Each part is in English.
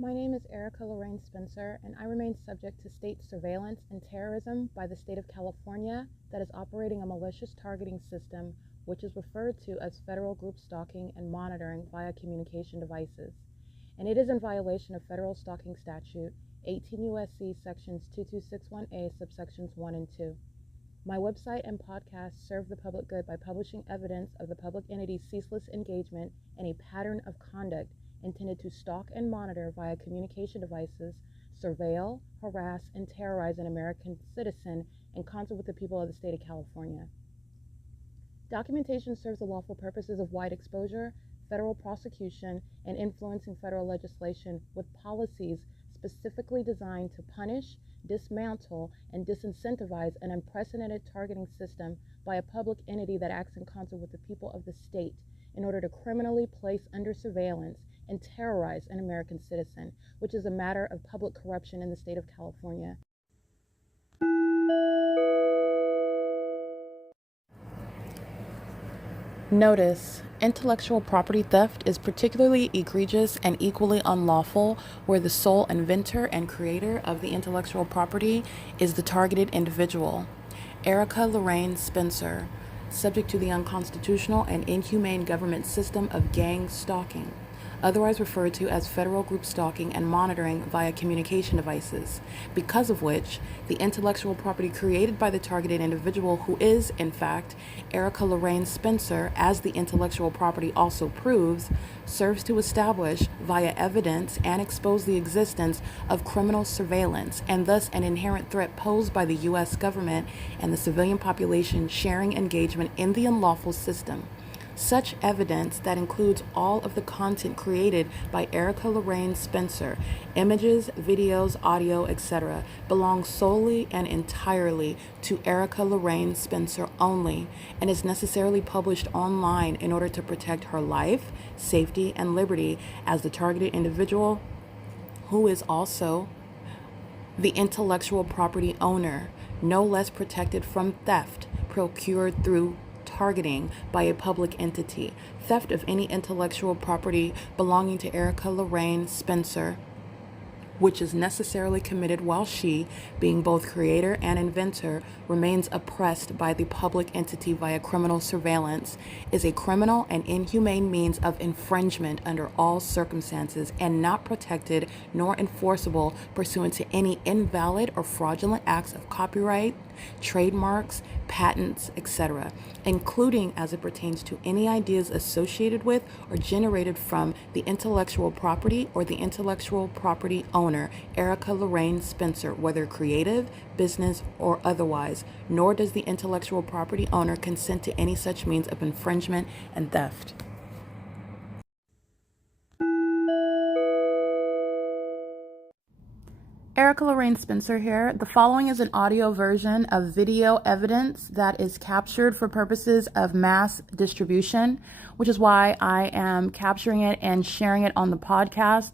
My name is Erica Lorraine Spencer, and I remain subject to state surveillance and terrorism by the state of California that is operating a malicious targeting system which is referred to as federal group stalking and monitoring via communication devices. And it is in violation of federal stalking statute 18 U.S.C. sections 2261A subsections 1 and 2. My website and podcast serve the public good by publishing evidence of the public entity's ceaseless engagement in a pattern of conduct intended to stalk and monitor via communication devices, surveil, harass, and terrorize an American citizen in concert with the people of the state of California. Documentation serves the lawful purposes of wide exposure, federal prosecution, and influencing federal legislation with policies specifically designed to punish, dismantle, and disincentivize an unprecedented targeting system by a public entity that acts in concert with the people of the state in order to criminally place under surveillance and terrorize an American citizen, which is a matter of public corruption in the state of California. Notice: intellectual property theft is particularly egregious and equally unlawful where the sole inventor and creator of the intellectual property is the targeted individual. Erica Lorraine Spencer, subject to the unconstitutional and inhumane government system of gang stalking, otherwise referred to as federal group stalking and monitoring via communication devices, because of which the intellectual property created by the targeted individual, who is, in fact, Erica Lorraine Spencer, as the intellectual property also proves, serves to establish via evidence and expose the existence of criminal surveillance and thus an inherent threat posed by the U.S. government and the civilian population sharing engagement in the unlawful system. Such evidence, that includes all of the content created by Erica Lorraine Spencer, images, videos, audio, etc., belongs solely and entirely to Erica Lorraine Spencer only and is necessarily published online in order to protect her life, safety, and liberty as the targeted individual, who is also the intellectual property owner, no less protected from theft procured through targeting by a public entity. Theft of any intellectual property belonging to Erica Lorraine Spencer, which is necessarily committed while she, being both creator and inventor, remains oppressed by the public entity via criminal surveillance, is a criminal and inhumane means of infringement under all circumstances and not protected nor enforceable pursuant to any invalid or fraudulent acts of copyright, trademarks, patents, etc., including as it pertains to any ideas associated with or generated from the intellectual property or the intellectual property owner, Erica Lorraine Spencer, whether creative, business, or otherwise, nor does the intellectual property owner consent to any such means of infringement and theft. Erica Lorraine Spencer here. The following is an audio version of video evidence that is captured for purposes of mass distribution, which is why I am capturing it and sharing it on the podcast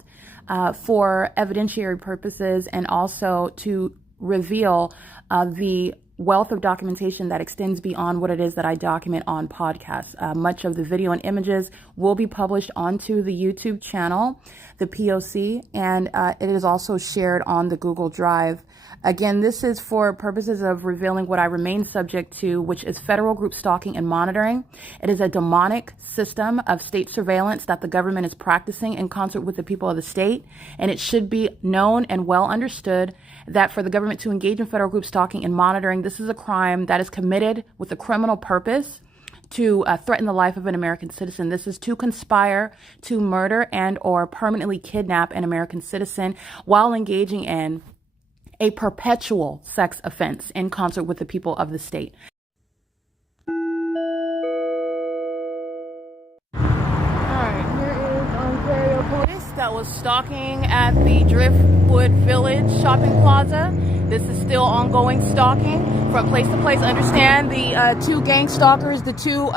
for evidentiary purposes and also to reveal the wealth of documentation that extends beyond what it is that I document on podcasts. Much of the video and images will be published onto the YouTube channel, the P.O.C, and it is also shared on the Google Drive. Again, this is for purposes of revealing what I remain subject to, which is federal group stalking and monitoring. It is a demonic system of state surveillance that the government is practicing in concert with the people of the state, and it should be known and well understood that for the government to engage in federal group stalking and monitoring, this is a crime that is committed with a criminal purpose to threaten the life of an American citizen. This is to conspire to murder and or permanently kidnap an American citizen while engaging in a perpetual sex offense in concert with the people of the state. Alright, here is Ontario police that was stalking at the Driftwood Village shopping plaza. This is still ongoing stalking from place to place. Understand the two gang stalkers, the two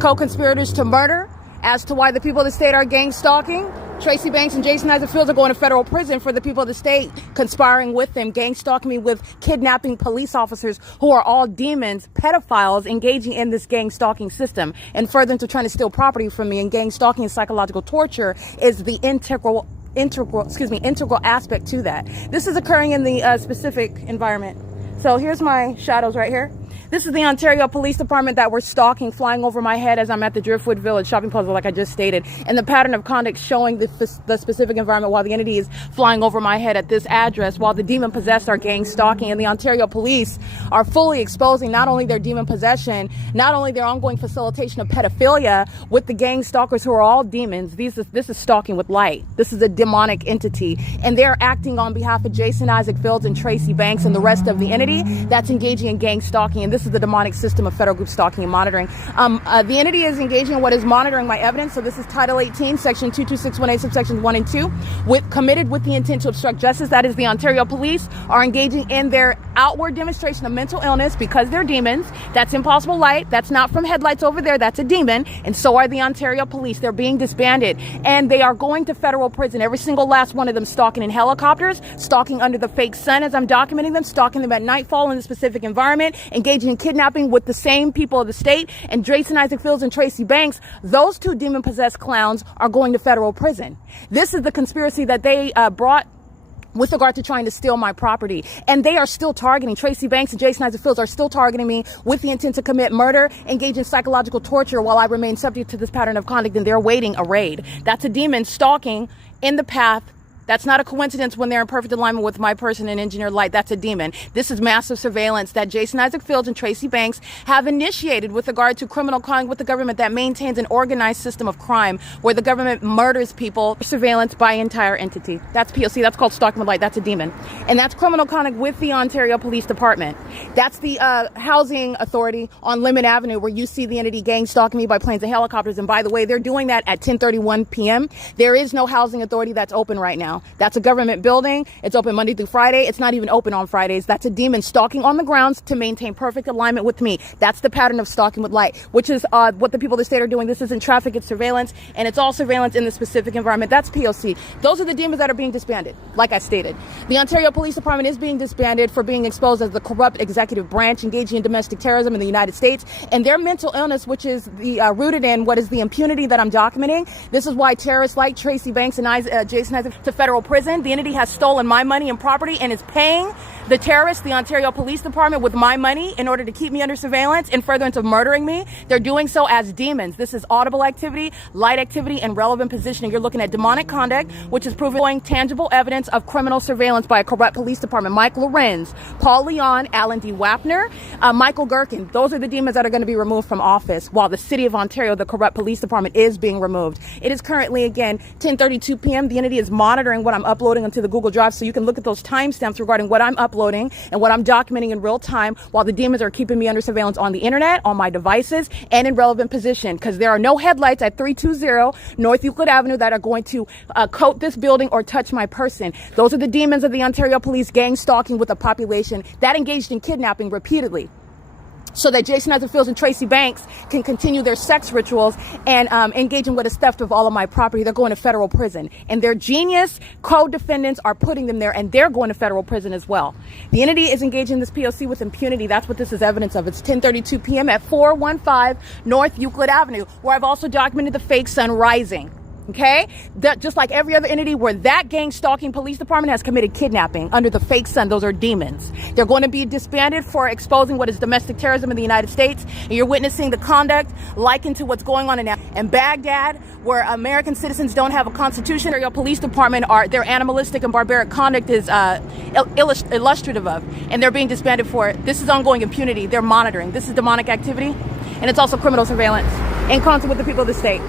co-conspirators to murder. As to why the people of the state are gang stalking, Tracy Banks and Jason Isaac Fields are going to federal prison for the people of the state conspiring with them, gang stalking me with kidnapping police officers who are all demons, pedophiles engaging in this gang stalking system. And further to trying to steal property from me, and gang stalking and psychological torture is the integral integral aspect to that. This is occurring in the specific environment. So here's my shadows right here. This is the Ontario Police Department that we're stalking, flying over my head as I'm at the Driftwood Village shopping plaza, like I just stated. And the pattern of conduct showing the specific environment while the entity is flying over my head at this address, while the demon-possessed are gang stalking. And the Ontario Police are fully exposing not only their demon possession, not only their ongoing facilitation of pedophilia with the gang stalkers who are all demons. This is stalking with light. This is a demonic entity. And they're acting on behalf of Jason Isaac Fields and Tracy Banks and the rest of the entity that's engaging in gang stalking. And this is the demonic system of federal group stalking and monitoring. The entity is engaging in what is monitoring my evidence. So this is Title 18, Section 22618, subsections 1 and 2, committed with the intent to obstruct justice. That is, the Ontario Police are engaging in their outward demonstration of mental illness because they're demons. That's impossible light. That's not from headlights over there. That's a demon. And so are the Ontario Police. They're being disbanded. And they are going to federal prison. Every single last one of them stalking in helicopters, stalking under the fake sun as I'm documenting them, stalking them at nightfall in a specific environment, engaging in kidnapping with the same people of the state. And Jason Isaac Fields and Tracy Banks, those two demon-possessed clowns, are going to federal prison. This is the conspiracy that they brought with regard to trying to steal my property. And they are still targeting, Tracy Banks and Jason Isaac Fields are still targeting me with the intent to commit murder, engage in psychological torture while I remain subject to this pattern of conduct, and they're awaiting a raid. That's a demon stalking in the path. That's not a coincidence when they're in perfect alignment with my person and engineered light. That's a demon. This is massive surveillance that Jason Isaac Fields and Tracy Banks have initiated with regard to criminal conduct with the government that maintains an organized system of crime where the government murders people, surveillance by entire entity. That's P.O.C. That's called stalking with light. That's a demon. And that's criminal conduct with the Ontario Police Department. That's the housing authority on Lemon Avenue where you see the entity gang stalking me by planes and helicopters. And by the way, they're doing that at 10:31 p.m. There is no housing authority that's open right now. That's a government building. It's open Monday through Friday. It's not even open on Fridays. That's a demon stalking on the grounds to maintain perfect alignment with me. That's the pattern of stalking with light, which is what the people of the state are doing. This isn't traffic, it's surveillance, and it's all surveillance in the specific environment. That's P.O.C. Those are the demons that are being disbanded, like I stated. The Ontario Police Department is being disbanded for being exposed as the corrupt executive branch engaging in domestic terrorism in the United States, and their mental illness, which is rooted in what is the impunity that I'm documenting. This is why terrorists like Tracy Banks and Jason Isaac to federal prison. The entity has stolen my money and property and is paying the terrorists, the Ontario Police Department, with my money in order to keep me under surveillance in furtherance of murdering me. They're doing so as demons. This is audible activity, light activity, and relevant positioning. You're looking at demonic conduct, which is proving tangible evidence of criminal surveillance by a corrupt police department. Mike Lorenz, Paul Leon, Alan D. Wapner, Michael Gerken. Those are the demons that are going to be removed from office while the city of Ontario, the corrupt police department, is being removed. It is currently, again, 10:32 p.m. The entity is monitoring what I'm uploading onto the Google Drive, so you can look at those timestamps regarding what I'm uploading and what I'm documenting in real time while the demons are keeping me under surveillance on the internet, on my devices, and in relevant position, because there are no headlights at 320 North Euclid Avenue that are going to coat this building or touch my person. Those are the demons of the Ontario Police gang stalking with a population that engaged in kidnapping repeatedly, so that Jason Isaac Fields and Tracy Banks can continue their sex rituals and engage in what is theft of all of my property. They're going to federal prison. And their genius co-defendants are putting them there, and they're going to federal prison as well. The entity is engaging this P.O.C. with impunity. That's what this is evidence of. It's 10:32 p.m. at 415 North Euclid Avenue, where I've also documented the fake sun rising. Okay, that just like every other entity where that gang stalking police department has committed kidnapping under the fake sun, those are demons. They're going to be disbanded for exposing what is domestic terrorism in the United States. And you're witnessing the conduct likened to what's going on in Baghdad, where American citizens don't have a constitution. Your police department their animalistic and barbaric conduct is illustrative of, and they're being disbanded for it. This is ongoing impunity. They're monitoring. This is demonic activity, and it's also criminal surveillance in concert with the people of the state.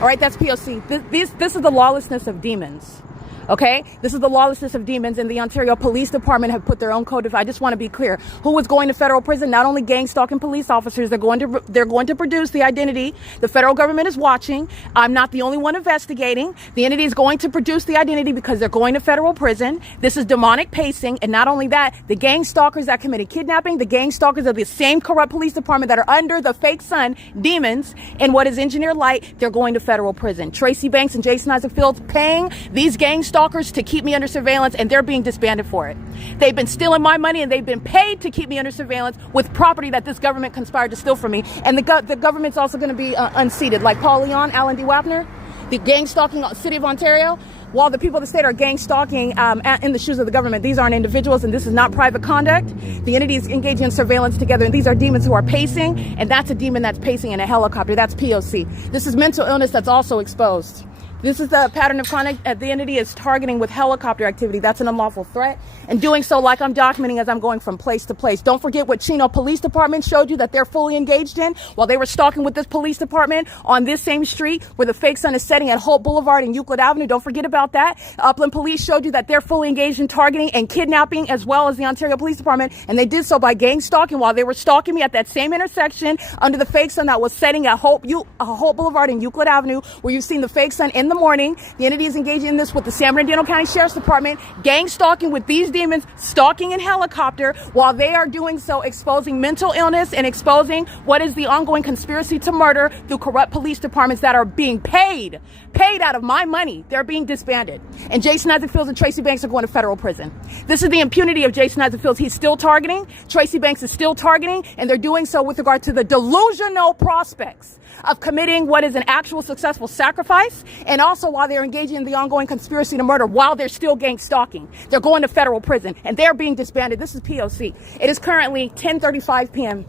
All right, that's P.O.C. This is the lawlessness of demons. Okay, this is the lawlessness of demons, and the Ontario Police Department have put their own code. I just want to be clear: who is going to federal prison? Not only gang stalking police officers, they're going to produce the identity. The federal government is watching. I'm not the only one investigating. The entity is going to produce the identity because they're going to federal prison. This is demonic pacing, and not only that, the gang stalkers that committed kidnapping, the gang stalkers of the same corrupt police department that are under the fake sun, demons, and what is engineered light, they're going to federal prison. Tracy Banks and Jason Isaac Fields paying these gang stalkers to keep me under surveillance, and they're being disbanded for it. They've been stealing my money, and they've been paid to keep me under surveillance with property that this government conspired to steal from me. And the government's also going to be unseated, like Paul Leon, Alan D. Wapner, the gang stalking city of Ontario. while the people of the state are gang stalking in the shoes of the government. These aren't individuals, and this is not private conduct. The entity is engaging in surveillance together, and these are demons who are pacing, and that's a demon that's pacing in a helicopter. That's P.O.C. This is mental illness that's also exposed. This is the pattern of conduct the entity is targeting with helicopter activity. That's an unlawful threat. And doing so like I'm documenting as I'm going from place to place. Don't forget what Chino Police Department showed you that they're fully engaged in while they were stalking with this police department on this same street where the fake sun is setting at Holt Boulevard and Euclid Avenue. Don't forget about that. Upland Police showed you that they're fully engaged in targeting and kidnapping as well as the Ontario Police Department. And they did so by gang stalking while they were stalking me at that same intersection under the fake sun that was setting at Holt Boulevard and Euclid Avenue, where you've seen the fake sun in the morning. The entity is engaging in this with the San Bernardino County Sheriff's Department, gang stalking with these demons, stalking in helicopter, while they are doing so exposing mental illness and exposing what is the ongoing conspiracy to murder through corrupt police departments that are being paid out of my money. They're being disbanded. And Jason Isaac Fields and Tracy Banks are going to federal prison. This is the impunity of Jason Isaac Fields. He's still targeting. Tracy Banks is still targeting, and they're doing so with regard to the delusional prospects of committing what is an actual successful sacrifice, and also while they're engaging in the ongoing conspiracy to murder while they're still gang stalking. They're going to federal prison, and they're being disbanded. This is P.O.C. It is currently 10:35 p.m.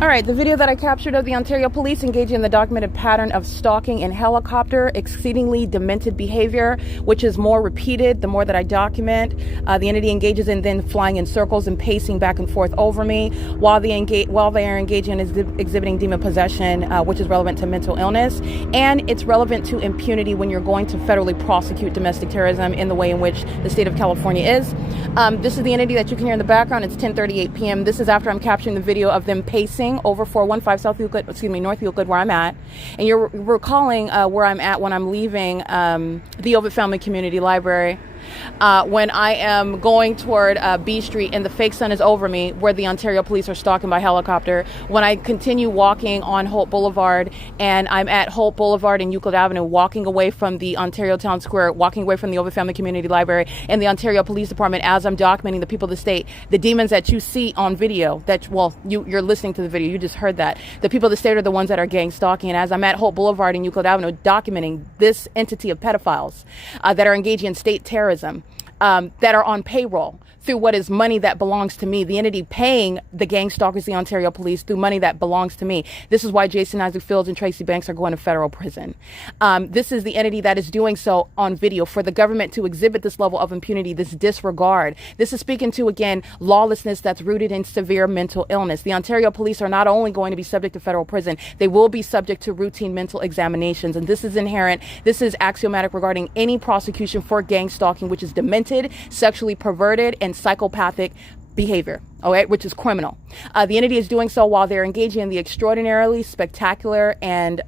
All right, the video that I captured of the Ontario Police engaging in the documented pattern of stalking in helicopter, exceedingly demented behavior, which is more repeated the more that I document. The entity engages in then flying in circles and pacing back and forth over me while they are engaging in exhibiting demon possession, which is relevant to mental illness. And it's relevant to impunity when you're going to federally prosecute domestic terrorism in the way in which the state of California is. This is the entity that you can hear in the background. It's 10:38 p.m. This is after I'm capturing the video of them pacing over 415 North Euclid, where I'm at. And you're recalling where I'm at when I'm leaving the OVITT Family Community Library. When I am going toward B Street and the fake sun is over me, where the Ontario Police are stalking by helicopter. When I continue walking on Holt Boulevard and I'm at Holt Boulevard and Euclid Avenue, walking away from the Ontario Town Square, walking away from the OVITT Family Community Library and the Ontario Police Department, as I'm documenting the people of the state, the demons that you see on video, you're listening to the video, you just heard that. The people of the state are the ones that are gang stalking. And as I'm at Holt Boulevard and Euclid Avenue documenting this entity of pedophiles that are engaging in state terrorism, that are on payroll through what is money that belongs to me, the entity paying the gang stalkers, the Ontario Police, through money that belongs to me. This is why Jason Isaac Fields and Tracy Banks are going to federal prison. This is the entity that is doing so on video. For the government to exhibit this level of impunity, this disregard, this is speaking to, again, lawlessness that's rooted in severe mental illness. The Ontario Police are not only going to be subject to federal prison, they will be subject to routine mental examinations. And this is inherent, this is axiomatic regarding any prosecution for gang stalking, which is demented, sexually perverted, and psychopathic behavior, okay, which is criminal. The entity is doing so while they're engaging in the extraordinarily spectacular and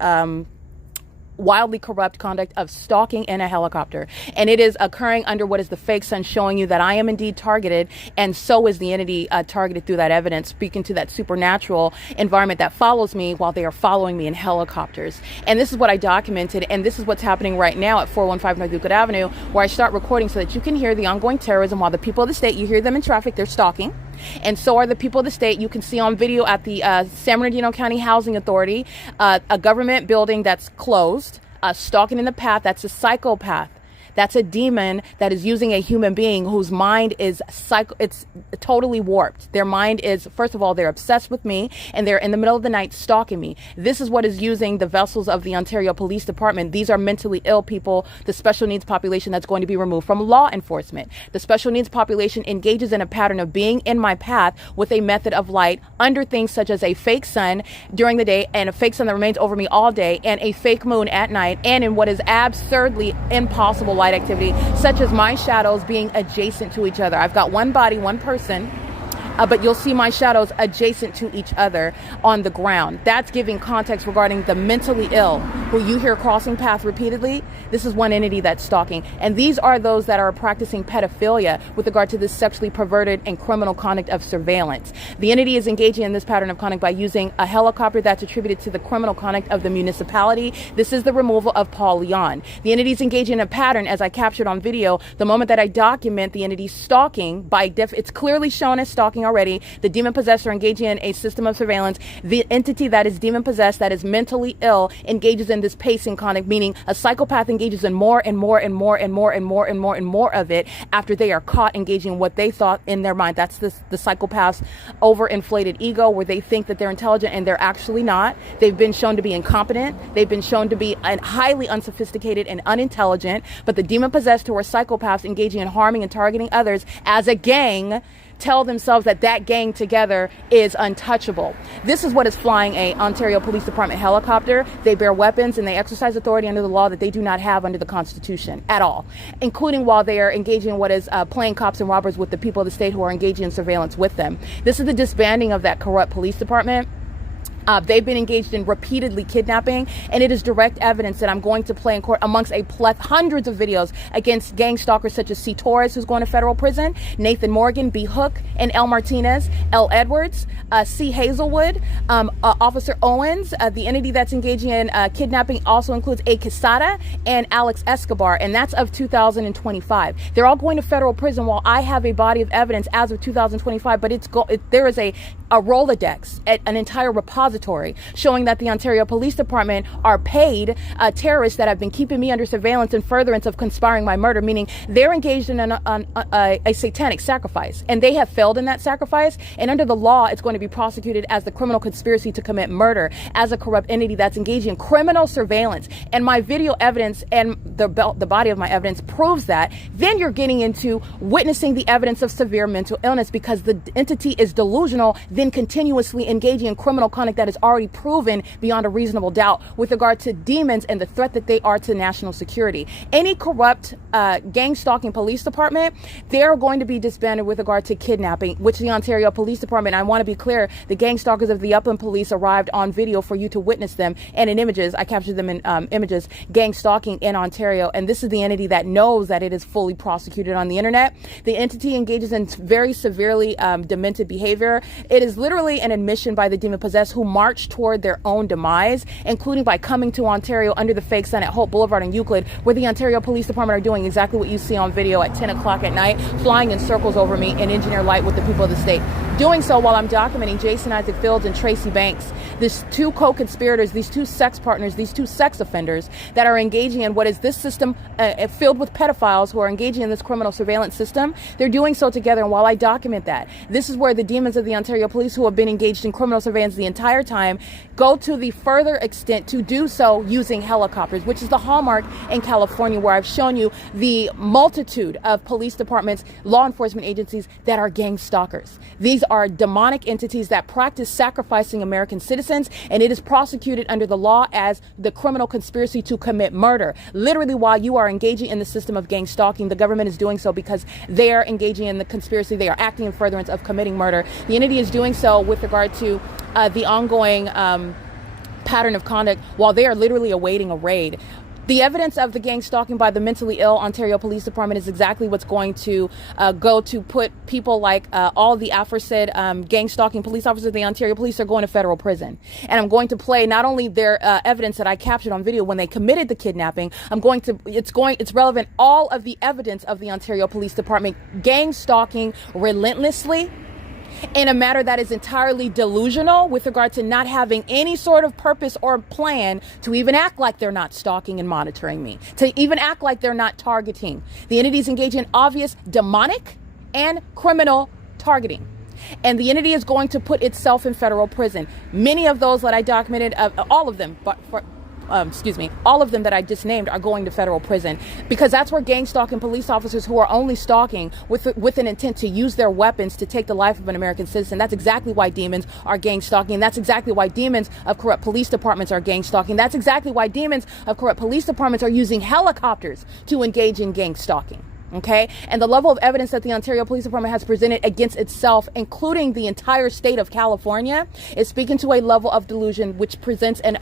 wildly corrupt conduct of stalking in a helicopter. And it is occurring under what is the fake sun, showing you that I am indeed targeted, and so is the entity targeted through that evidence, speaking to that supernatural environment that follows me while they are following me in helicopters. And this is what I documented, and this is what's happening right now at 415 North Euclid Avenue, where I start recording so that you can hear the ongoing terrorism while the people of the state, you hear them in traffic, they're stalking. And so are the people of the state. You can see on video at the San Bernardino County Housing Authority, a government building that's closed, stalking in the path. That's a psychopath. That's a demon that is using a human being whose mind is it's totally warped. Their mind is, first of all, they're obsessed with me, and they're in the middle of the night stalking me. This is what is using the vessels of the Ontario Police Department. These are mentally ill people, the special needs population that's going to be removed from law enforcement. The special needs population engages in a pattern of being in my path with a method of light under things such as a fake sun during the day, and a fake sun that remains over me all day, and a fake moon at night, and in what is absurdly impossible light activity, such as my shadows being adjacent to each other. I've got one body, one person, but you'll see my shadows adjacent to each other on the ground. That's giving context regarding the mentally ill who you hear crossing path repeatedly. This is one entity that's stalking. And these are those that are practicing pedophilia with regard to this sexually perverted and criminal conduct of surveillance. The entity is engaging in this pattern of conduct by using a helicopter that's attributed to the criminal conduct of the municipality. This is the removal of Paul Leon. The entity is engaging in a pattern, as I captured on video, the moment that I document the entity stalking, it's clearly shown as stalking already. The demon-possessed are engaging in a system of surveillance. The entity that is demon-possessed, that is mentally ill, engages in this pacing conduct, meaning a psychopath engages in more and more and more and more and more and more and more of it after they are caught engaging in what they thought in their mind. That's the psychopath's overinflated ego, where they think that they're intelligent and they're actually not. They've been shown to be incompetent. They've been shown to be highly unsophisticated and unintelligent. But the demon-possessed, who are psychopaths engaging in harming and targeting others as a gang, tell themselves that that gang together is untouchable. This is what is flying a Ontario Police Department helicopter. They bear weapons and they exercise authority under the law that they do not have under the Constitution at all, including while they are engaging in what is playing cops and robbers with the people of the state who are engaging in surveillance with them. This is the disbanding of that corrupt police department. They've been engaged in repeatedly kidnapping, and it is direct evidence that I'm going to play in court amongst hundreds of videos against gang stalkers such as C. Torres, who's going to federal prison, Nathan Morgan, B. Hook, and L. Martinez, L. Edwards, C. Hazelwood, Officer Owens. The entity that's engaging in kidnapping also includes A. Quesada and Alex Escobar, and that's of 2025. They're all going to federal prison while I have a body of evidence as of 2025, but there is a Rolodex, an entire repository showing that the Ontario Police Department are paid terrorists that have been keeping me under surveillance in furtherance of conspiring my murder, meaning they're engaged in a satanic sacrifice, and they have failed in that sacrifice, and under the law it's going to be prosecuted as the criminal conspiracy to commit murder as a corrupt entity that's engaging in criminal surveillance. And my video evidence and the body of my evidence proves that. Then you're getting into witnessing the evidence of severe mental illness because the entity is delusional, then continuously engaging in criminal conduct that is already proven beyond a reasonable doubt with regard to demons and the threat that they are to national security. Any corrupt gang stalking police department, they're going to be disbanded with regard to kidnapping, which the Ontario Police Department, I want to be clear, the gang stalkers of the Upland Police arrived on video for you to witness them, and in images, I captured them in images, gang stalking in Ontario, and this is the entity that knows that it is fully prosecuted on the internet. The entity engages in very severely demented behavior. It is literally an admission by the demon-possessed who march toward their own demise, including by coming to Ontario under the fake sun at Hope Boulevard and Euclid, where the Ontario Police Department are doing exactly what you see on video at 10 o'clock at night, flying in circles over me in engineer light with the people of the state. Doing so while I'm documenting Jason Isaac Fields and Tracy Banks, these two co-conspirators, these two sex partners, these two sex offenders that are engaging in what is this system filled with pedophiles who are engaging in this criminal surveillance system. They're doing so together, and while I document that, this is where the demons of the Ontario Police, who have been engaged in criminal surveillance the entire time, go to the further extent to do so using helicopters, which is the hallmark in California, where I've shown you the multitude of police departments, law enforcement agencies that are gang stalkers. These are demonic entities that practice sacrificing American citizens, and it is prosecuted under the law as the criminal conspiracy to commit murder. Literally, while you are engaging in the system of gang stalking, the government is doing so because they are engaging in the conspiracy. They are acting in furtherance of committing murder. The entity is doing so with regard to the ongoing pattern of conduct while they are literally awaiting a raid. The evidence of the gang stalking by the mentally ill Ontario Police Department is exactly what's going to go to put people like all the aforesaid gang stalking police officers of the Ontario Police are going to federal prison. And I'm going to play not only their evidence that I captured on video when they committed the kidnapping, it's relevant, all of the evidence of the Ontario Police Department gang stalking relentlessly in a matter that is entirely delusional with regard to not having any sort of purpose or plan to even act like they're not stalking and monitoring me, to even act like they're not targeting. The entities engage in obvious demonic and criminal targeting. And the entity is going to put itself in federal prison. Many of those that I documented, all of them, all of them that I just named are going to federal prison because that's where gang stalking police officers who are only stalking with an intent to use their weapons to take the life of an American citizen. That's exactly why demons are gang stalking. And that's exactly why demons of corrupt police departments are gang stalking. That's exactly why demons of corrupt police departments are using helicopters to engage in gang stalking. Okay, and the level of evidence that the Ontario Police Department has presented against itself, including the entire state of California, is speaking to a level of delusion which presents an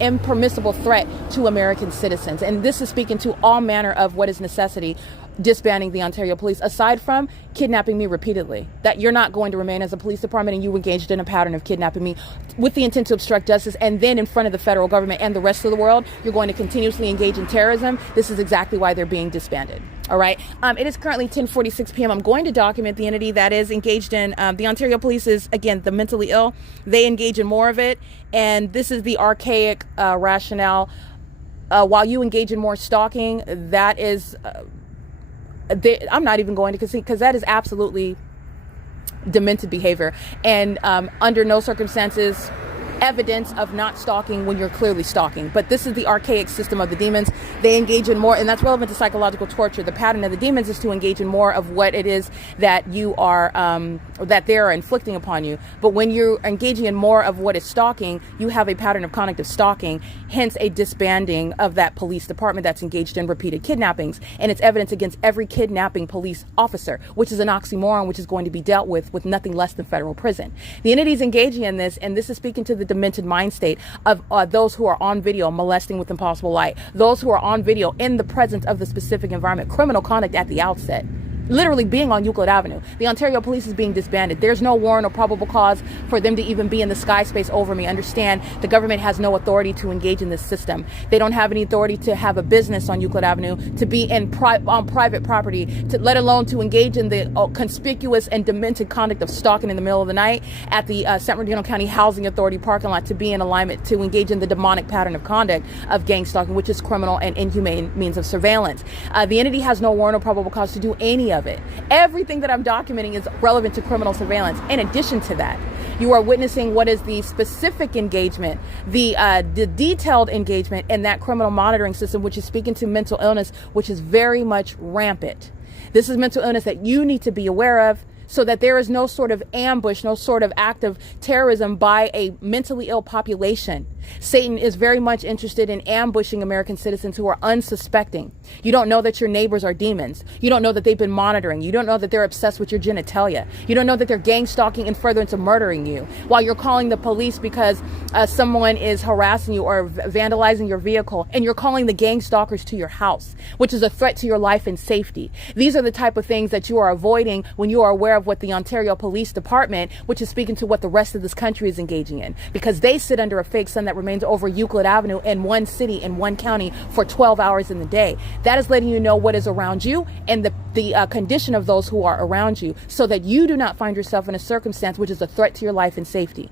impermissible threat to American citizens. And this is speaking to all manner of what is necessity disbanding the Ontario Police, aside from kidnapping me repeatedly. That you're not going to remain as a police department and you engaged in a pattern of kidnapping me with the intent to obstruct justice, and then in front of the federal government and the rest of the world, you're going to continuously engage in terrorism. This is exactly why they're being disbanded. All right. It is currently 10:46 p.m. I'm going to document the entity that is engaged in the Ontario Police is, again, the mentally ill. They engage in more of it. And this is the archaic rationale. While you engage in more stalking, that is, I'm not even going to concede, because that is absolutely demented behavior. And under no circumstances evidence of not stalking when you're clearly stalking. But this is the archaic system of the demons. They engage in more, and that's relevant to psychological torture. The pattern of the demons is to engage in more of what it is that you are, that they're inflicting upon you. But when you're engaging in more of what is stalking, you have a pattern of conduct of stalking, hence a disbanding of that police department that's engaged in repeated kidnappings. And it's evidence against every kidnapping police officer, which is an oxymoron, which is going to be dealt with nothing less than federal prison. The entities engaging in this, and this is speaking to the demented mind state of those who are on video molesting with impossible light, those who are on video in the presence of the specific environment, criminal conduct at the outset, literally being on Euclid Avenue. The Ontario Police is being disbanded. There's no warrant or probable cause for them to even be in the sky space over me. Understand, the government has no authority to engage in this system. They don't have any authority to have a business on Euclid Avenue, to be in on private property, let alone to engage in the conspicuous and demented conduct of stalking in the middle of the night at the San Bernardino County Housing Authority parking lot, to be in alignment, to engage in the demonic pattern of conduct of gang stalking, which is criminal and inhumane means of surveillance. The entity has no warrant or probable cause to do any of it. Everything that I'm documenting is relevant to criminal surveillance. In addition to that, you are witnessing what is the specific engagement, the detailed engagement in that criminal monitoring system, which is speaking to mental illness, which is very much rampant. This is mental illness that you need to be aware of, so that there is no sort of ambush, no sort of act of terrorism by a mentally ill population. Satan is very much interested in ambushing American citizens who are unsuspecting. You don't know that your neighbors are demons. You don't know that they've been monitoring. You don't know that they're obsessed with your genitalia. You don't know that they're gang stalking in furtherance of murdering you, while you're calling the police because someone is harassing you or vandalizing your vehicle, and you're calling the gang stalkers to your house, which is a threat to your life and safety. These are the type of things that you are avoiding when you are aware of what the Ontario Police Department, which is speaking to what the rest of this country is engaging in, because they sit under a fake sun that remains over Euclid Avenue in one city, in one county, for 12 hours in the day. That is letting you know what is around you and the condition of those who are around you, so that you do not find yourself in a circumstance which is a threat to your life and safety.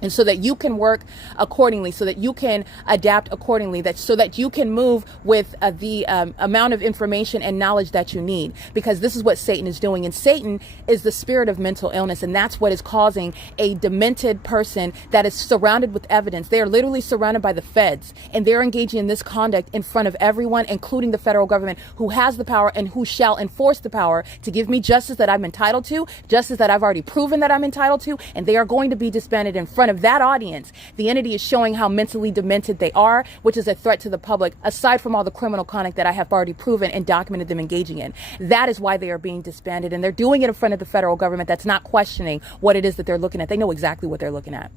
And so that you can work accordingly, so that you can adapt accordingly, so that you can move with the amount of information and knowledge that you need, because this is what Satan is doing. And Satan is the spirit of mental illness, and that's what is causing a demented person that is surrounded with evidence. They are literally surrounded by the feds, and they're engaging in this conduct in front of everyone, including the federal government, who has the power and who shall enforce the power to give me justice that I'm entitled to, justice that I've already proven that I'm entitled to, and they are going to be disbanded in front of that audience. The entity is showing how mentally demented they are, which is a threat to the public, aside from all the criminal conduct that I have already proven and documented them engaging in. That is why they are being disbanded, and they're doing it in front of the federal government that's not questioning what it is that they're looking at. They know exactly what they're looking at.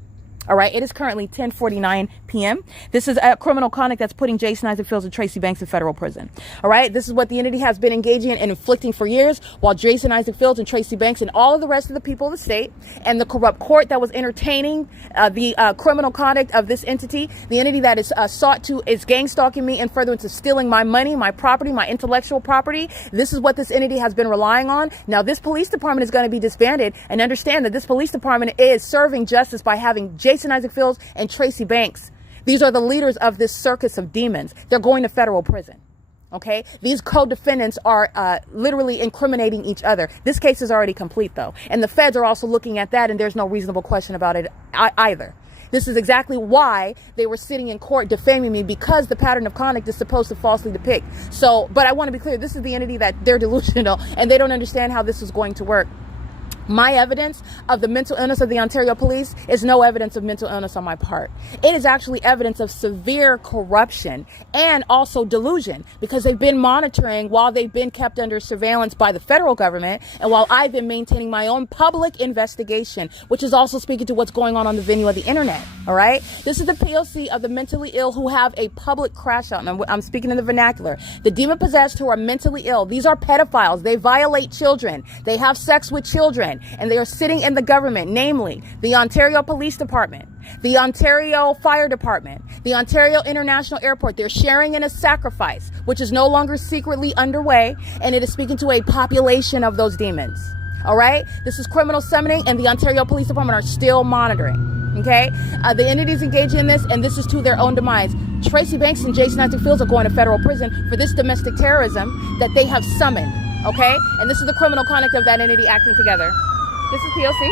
All right, it is currently 10:49 p.m. This is a criminal conduct that's putting Jason Isaac Fields and Tracy Banks in federal prison. All right, this is what the entity has been engaging in and inflicting for years, while Jason Isaac Fields and Tracy Banks and all of the rest of the people of the state and the corrupt court that was entertaining the criminal conduct of this entity, the entity that is is gang stalking me in furtherance of stealing my money, my property, my intellectual property. This is what this entity has been relying on. Now, this police department is going to be disbanded, and understand that this police department is serving justice by having Jason Isaac Fields and Tracy Banks. These are the leaders of this circus of demons. They're going to federal prison. Okay, these co-defendants are literally incriminating each other. This case is already complete, though, and the feds are also looking at that, and there's no reasonable question about it either. This is exactly why they were sitting in court defaming me, because the pattern of conduct is supposed to falsely depict. So, but I want to be clear, this is the entity that they're delusional, and they don't understand how this is going to work. My evidence of the mental illness of the Ontario Police is no evidence of mental illness on my part. It is actually evidence of severe corruption and also delusion, because they've been monitoring while they've been kept under surveillance by the federal government, and while I've been maintaining my own public investigation, which is also speaking to what's going on the venue of the internet. All right, this is the P.O.C. of the mentally ill who have a public crash out, and I'm speaking in the vernacular. The demon possessed who are mentally ill. These are pedophiles. They violate children. They have sex with children. And they are sitting in the government, namely the Ontario Police Department. the Ontario Fire Department, the Ontario International Airport. They're sharing in a sacrifice, which is no longer secretly underway, and it is speaking to a population of those demons. All right? This is criminal summoning, and the Ontario Police Department are still monitoring. Okay? The entities engaging in this, and this is to their own demise. Tracy Banks and Jason Isaac Fields are going to federal prison for this domestic terrorism that they have summoned. Okay? And this is the criminal conduct of that entity acting together. This is P.O.C.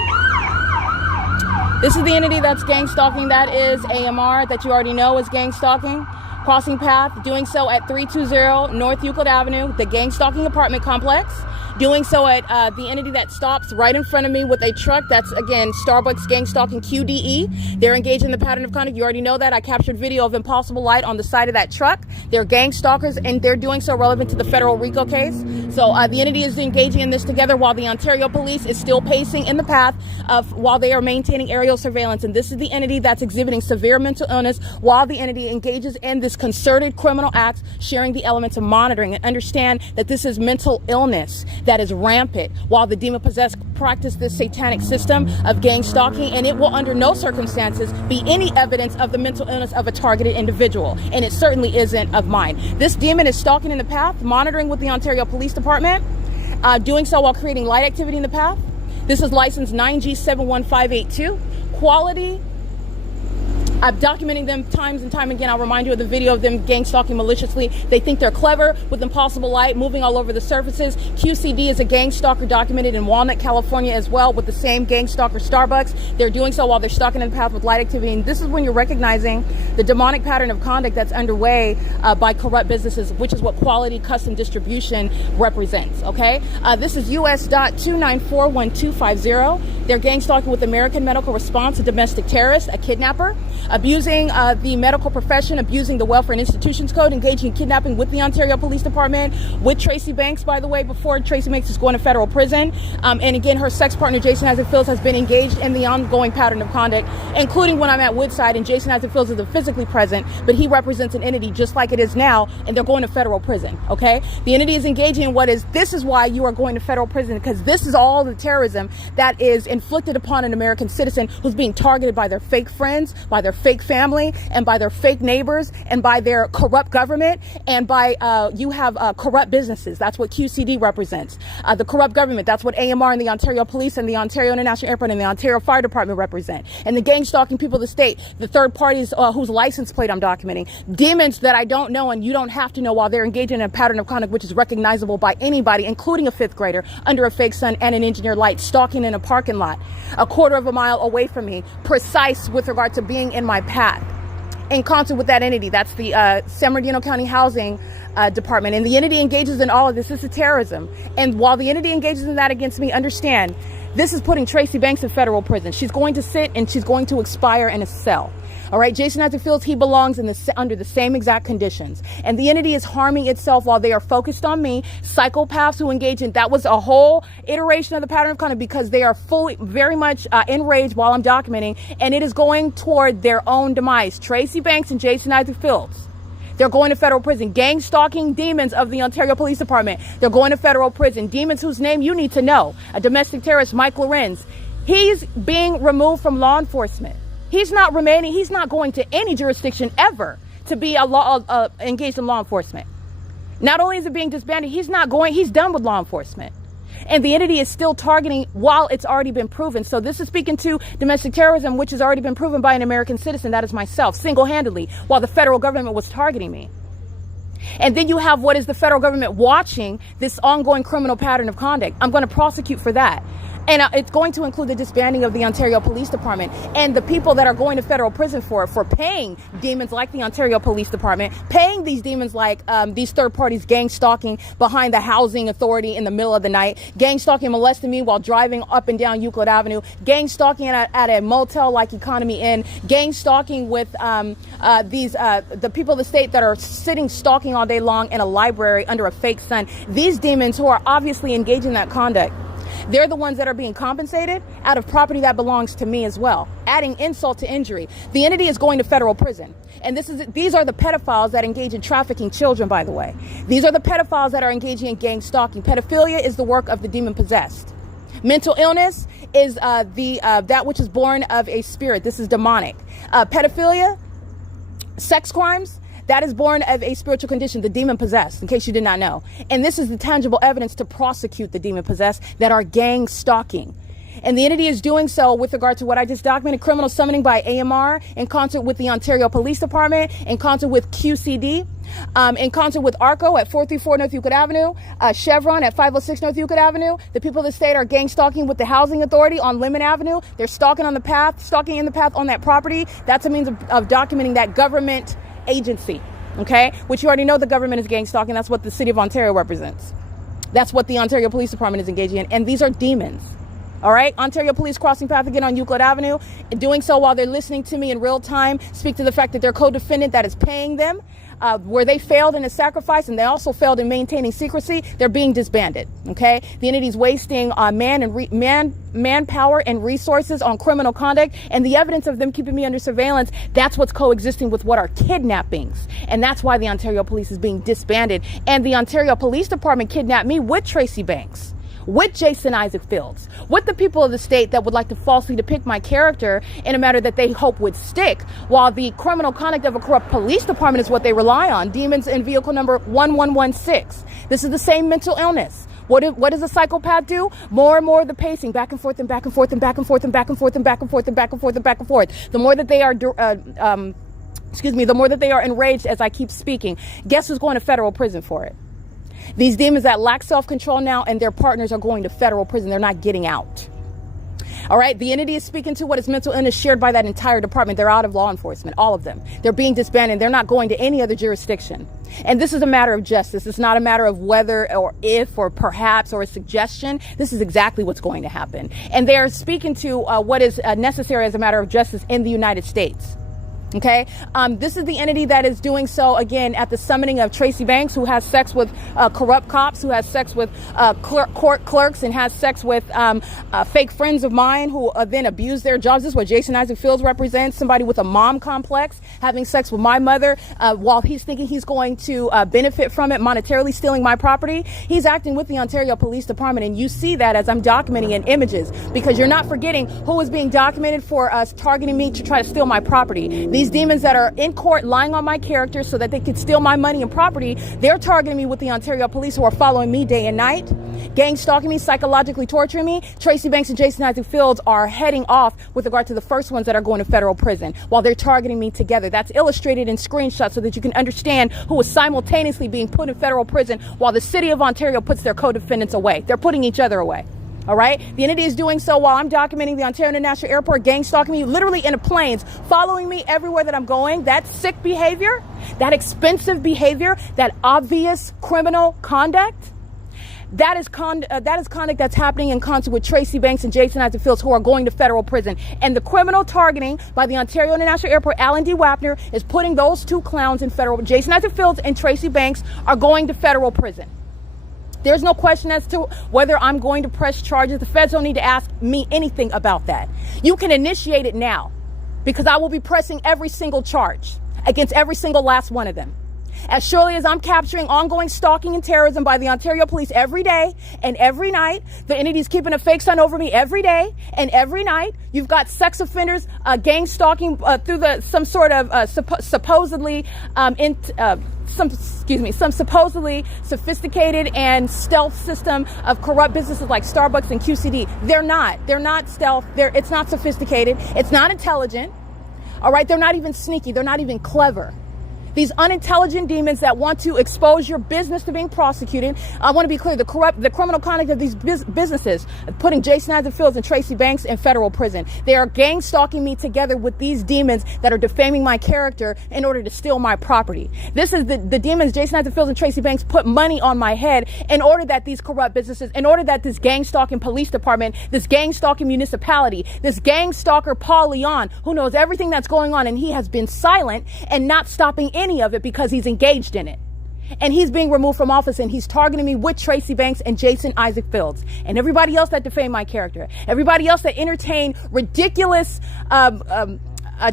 This is the entity that's gang stalking. That is AMR, that you already know is gang stalking. Crossing path, doing so at 320 North Euclid Avenue, the gang stalking apartment complex. Doing so at the entity that stops right in front of me with a truck. That's, again, Starbucks gang stalking QDE. They're engaged in the pattern of conduct. You already know that. I captured video of impossible light on the side of that truck. They're gang stalkers, and they're doing so relevant to the federal RICO case. So the entity is engaging in this together while the Ontario Police is still pacing in the path of while they are maintaining aerial surveillance. And this is the entity that's exhibiting severe mental illness while the entity engages in this concerted criminal act, sharing the elements of monitoring. And understand that this is mental illness that is rampant while the demon-possessed practice this satanic system of gang stalking, and it will under no circumstances be any evidence of the mental illness of a targeted individual, and it certainly isn't of mine. This demon is stalking in the path, monitoring with the Ontario Police Department, doing so while creating light activity in the path. This is license 9G71582. Quality. I'm documenting them times and time again. I'll remind you of the video of them gang stalking maliciously. They think they're clever with impossible light, moving all over the surfaces. QCD is a gang stalker documented in Walnut, California as well, with the same gang stalker Starbucks. They're doing so while they're stalking in the path with light activity. And this is when you're recognizing the demonic pattern of conduct that's underway by corrupt businesses, which is what quality custom distribution represents, okay? This is US.2941250. They're gang stalking with American Medical Response, a domestic terrorist, a kidnapper, abusing the medical profession, abusing the Welfare and Institutions Code, engaging in kidnapping with the Ontario Police Department, with Tracy Banks, by the way, before Tracy Banks is going to federal prison. And again, her sex partner, Jason Isaac Fields, has been engaged in the ongoing pattern of conduct, including when I'm at Woodside, and Jason Isaac Fields isn't physically present, but he represents an entity just like it is now, and they're going to federal prison, okay? The entity is engaging in this is why you are going to federal prison, because this is all the terrorism that is inflicted upon an American citizen who's being targeted by their fake friends, by their fake family, and by their fake neighbors, and by their corrupt government, and by you have corrupt businesses. That's what QCD represents. The corrupt government, that's what AMR and the Ontario Police and the Ontario International Airport and the Ontario Fire Department represent. And the gang stalking people of the state, the third parties whose license plate I'm documenting, demons that I don't know and you don't have to know while they're engaging in a pattern of conduct which is recognizable by anybody, including a fifth grader, under a fake sun and an engineered light, stalking in a parking lot, a quarter of a mile away from me, precise with regard to being in my path. In concert with that entity, that's the San Bernardino County Housing Department. And the entity engages in all of this. This is terrorism. And while the entity engages in that against me, understand, this is putting Tracy Banks in federal prison. She's going to sit and she's going to expire in a cell. All right, Jason Isaac Fields, he belongs under the same exact conditions. And the entity is harming itself while they are focused on me. Psychopaths who engage in, that was a whole iteration of the pattern of conduct, because they are very much enraged while I'm documenting, and it is going toward their own demise. Tracy Banks and Jason Isaac Fields, they're going to federal prison. Gang stalking demons of the Ontario Police Department, they're going to federal prison. Demons whose name you need to know. A domestic terrorist, Mike LORENZ. He's being removed from law enforcement. He's not going to any jurisdiction ever to be engaged in law enforcement. Not only is it being disbanded, he's done with law enforcement. And the entity is still targeting while it's already been proven. So this is speaking to domestic terrorism, which has already been proven by an American citizen, that is myself, single-handedly, while the federal government was targeting me. And then you have what is the federal government watching this ongoing criminal pattern of conduct. I'm going to prosecute for that. And it's going to include the disbanding of the Ontario Police Department and the people that are going to federal prison for paying demons like the Ontario Police Department, paying these demons like these third parties gang stalking behind the housing authority in the middle of the night, gang stalking, molesting me while driving up and down Euclid Avenue, gang stalking at a motel like Economy Inn, gang stalking with the people of the state that are sitting stalking all day long in a library under a fake sun. These demons who are obviously engaging in that conduct, they're the ones that are being compensated out of property that belongs to me as well, adding insult to injury. The entity is going to federal prison. And these are the pedophiles that engage in trafficking children, by the way. These are the pedophiles that are engaging in gang stalking. Pedophilia is the work of the demon possessed. Mental illness is that which is born of a spirit. This is demonic. Pedophilia, sex crimes, that is born of a spiritual condition, the demon possessed, in case you did not know. And this is the tangible evidence to prosecute the demon possessed that are gang stalking. And the entity is doing so with regard to what I just documented, criminal summoning by AMR in concert with the Ontario Police Department, in concert with QCD, in concert with ARCO at 434 North Euclid Avenue, CHEVRON at 506 North Euclid Avenue. The people of the state are gang stalking with the Housing Authority on Lemon Avenue. They're stalking on the path, stalking in the path on that property. That's a means of documenting that government agency, okay? Which you already know the government is gang stalking. That's what the city of Ontario represents. That's what the Ontario Police Department is engaging in. And these are demons. All right, Ontario Police crossing path again on Euclid Avenue, and doing so while they're listening to me in real time speak to the fact that their co-defendant that is paying them, where they failed in a sacrifice and they also failed in maintaining secrecy, they're being disbanded. Okay, the entity's wasting manpower and resources on criminal conduct, and the evidence of them keeping me under surveillance. That's what's coexisting with what are kidnappings, and that's why the Ontario Police is being disbanded. And the Ontario Police Department kidnapped me with Tracy Banks, with Jason Isaac Fields, with the people of the state that would like to falsely depict my character in a matter that they hope would stick, while the criminal conduct of a corrupt police department is what they rely on. Demons in vehicle number 1116. This is the same mental illness. What does a psychopath do? More and more of the pacing, back and forth and back and forth and back and forth and back and forth and back and forth and back and forth and back and forth. The more that they are the more that they are enraged as I keep speaking. Guess who's going to federal prison for it? These demons that lack self-control now, and their partners are going to federal prison. They're not getting out. All right. The entity is speaking to what is mental illness shared by that entire department. They're out of law enforcement, all of them. They're being disbanded. They're not going to any other jurisdiction. And this is a matter of justice. It's not a matter of whether or if or perhaps or a suggestion. This is exactly what's going to happen. And they're speaking to what is necessary as a matter of justice in the United States. Okay, this is the entity that is doing so, again, at the summoning of Tracy Banks, who has sex with corrupt cops, who has sex with court clerks, and has sex with fake friends of mine who then abuse their jobs. This is what Jason Isaac Fields represents, somebody with a mom complex, having sex with my mother while he's thinking he's going to benefit from it, monetarily stealing my property. He's acting with the Ontario Police Department, and you see that as I'm documenting in images, because you're not forgetting who is being documented for us targeting me to try to steal my property. These demons that are in court lying on my character so that they could steal my money and property, they're targeting me with the Ontario Police, who are following me day and night, gang stalking me, psychologically torturing me. Tracy Banks and Jason Isaac Fields are heading off with regard to the first ones that are going to federal prison while they're targeting me together. That's illustrated in screenshots so that you can understand who is simultaneously being put in federal prison while the city of Ontario puts their co-defendants away. They're putting each other away. All right. The entity is doing so while I'm documenting the Ontario International Airport, gang stalking me, literally in the planes, following me everywhere that I'm going. That sick behavior, that expensive behavior, that obvious criminal conduct, that is conduct that's happening in concert with Tracy Banks and Jason Isaac Fields, who are going to federal prison. And the criminal targeting by the Ontario International Airport, Alan D. Wapner, is putting those two clowns in federal. Jason Isaac Fields and Tracy Banks are going to federal prison. There's no question as to whether I'm going to press charges. The feds don't need to ask me anything about that. You can initiate it now, because I will be pressing every single charge against every single last one of them. As surely as I'm capturing ongoing stalking and terrorism by the Ontario Police every day and every night, the entity's keeping a fake sun over me every day and every night. You've got sex offenders gang stalking through some sort of supposedly some supposedly sophisticated and stealth system of corrupt businesses like Starbucks and QCD. They're not stealth. It's not sophisticated. It's not intelligent. All right. They're not even sneaky. They're not even clever. These unintelligent demons that want to expose your business to being prosecuted. I want to be clear, the criminal conduct of these businesses, putting Jason Isaac Fields and Tracy Banks in federal prison. They are gang stalking me together with these demons that are defaming my character in order to steal my property. This is the demons, Jason Isaac Fields and Tracy Banks, put money on my head in order that these corrupt businesses, in order that this gang stalking police department, this gang stalking municipality, this gang stalker Paul Leon, who knows everything that's going on, and he has been silent and not stopping any of it because he's engaged in it. And he's being removed from office, and he's targeting me with Tracy Banks and Jason Isaac Fields and everybody else that defame my character, everybody else that entertain ridiculous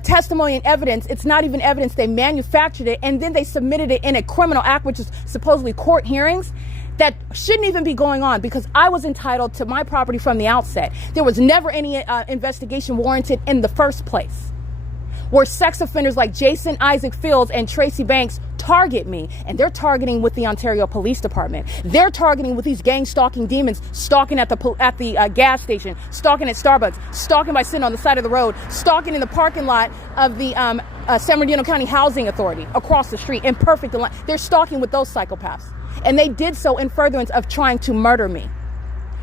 testimony and evidence. It's not even evidence. They manufactured it and then they submitted it in a criminal act, which is supposedly court hearings. that shouldn't even be going on because I was entitled to my property from the outset. There was never any investigation warranted in the first place. Where sex offenders like Jason Isaac Fields and Tracy Banks target me, and they're targeting with the Ontario Police Department. They're targeting with these gang stalking demons, stalking at the gas station, stalking at Starbucks, stalking by sitting on the side of the road, stalking in the parking lot of the San Bernardino County Housing Authority across the street in perfect alignment. They're stalking with those psychopaths, and they did so in furtherance of trying to murder me.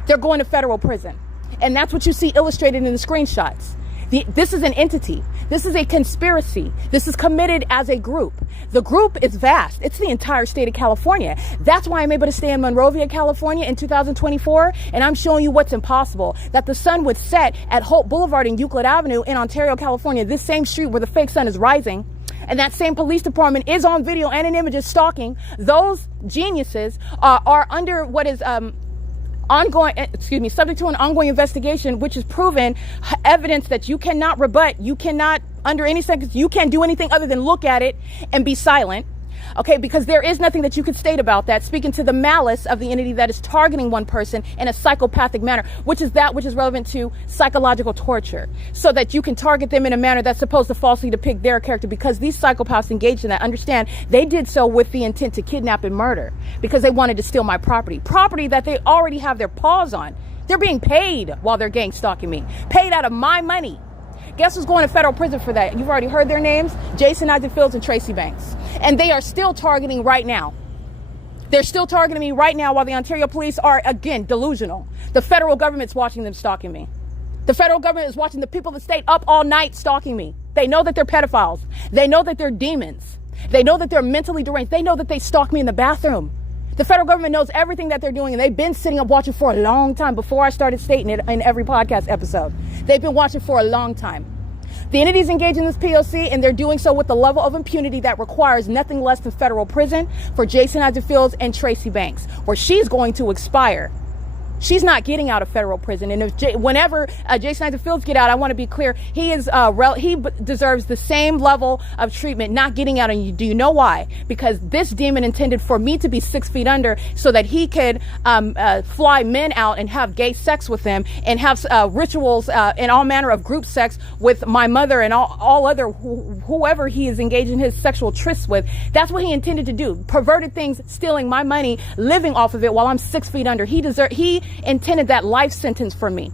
They're going to federal prison, and that's what you see illustrated in the screenshots. This is an entity. This is a conspiracy. This is committed as a group. The group is vast. It's the entire state of California. That's why I'm able to stay in Monrovia, California in 2024. And I'm showing you what's impossible. That the sun would set at Hope Boulevard and Euclid Avenue in Ontario, California, this same street where the fake sun is rising. And that same police department is on video and in images stalking. Those geniuses are under what is subject to an ongoing investigation, which is proven evidence that you cannot rebut. You cannot, under any circumstance, you can't do anything other than look at it and be silent. Okay, because there is nothing that you could state about that, speaking to the malice of the entity that is targeting one person in a psychopathic manner, which is relevant to psychological torture, so that you can target them in a manner that's supposed to falsely depict their character, because these psychopaths engaged in that understand they did so with the intent to kidnap and murder, because they wanted to steal my property that they already have their paws on. They're being paid while they're gang stalking me, paid out of my money. Guess who's going to federal prison for that? You've already heard their names: Jason Isaac Fields and Tracy Banks. And they are still targeting right now. They're still targeting me right now while the Ontario police are, again, delusional. The federal government's watching them stalking me. The federal government is watching the people of the state up all night stalking me. They know that they're pedophiles. They know that they're demons. They know that they're mentally deranged. They know that they stalk me in the bathroom. The federal government knows everything that they're doing, and they've been sitting up watching for a long time before I started stating it in every podcast episode. They've been watching for a long time. The entities engaged in this P.O.C., and they're doing so with the level of impunity that requires nothing less than federal prison for Jason Isaac Fields and Tracy Banks, where she's going to expire. She's not getting out of federal prison. And whenever Jason Isaac Fields get out, I want to be clear, he deserves the same level of treatment not getting out. And do you know why? Because this demon intended for me to be 6 feet under so that he could fly men out and have gay sex with them and have rituals and all manner of group sex with my mother and all other whoever he is engaged in his sexual trysts with. That's what he intended to do. Perverted things, stealing my money, living off of it while I'm 6 feet under. He intended that life sentence for me.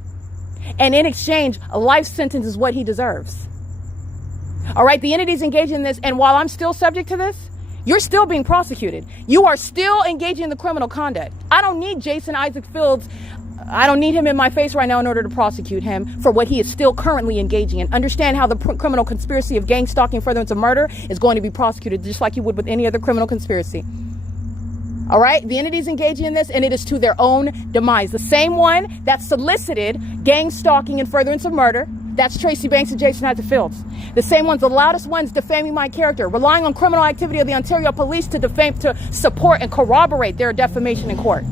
And in exchange, a life sentence is what he deserves. All right, the entities engaged in this, and while I'm still subject to this, you're still being prosecuted. You are still engaging in the criminal conduct. I don't need Jason Isaac Fields. I don't need him in my face right now in order to prosecute him for what he is still currently engaging in. Understand how the criminal conspiracy of gang stalking furtherance of murder is going to be prosecuted just like you would with any other criminal conspiracy. All right, the entities engaging in this, and it is to their own demise. The same one that solicited gang stalking and furtherance of murder, that's Tracy Banks and Jason Isaac Fields. The same ones, the loudest ones defaming my character, relying on criminal activity of the Ontario police to support and corroborate their defamation in court.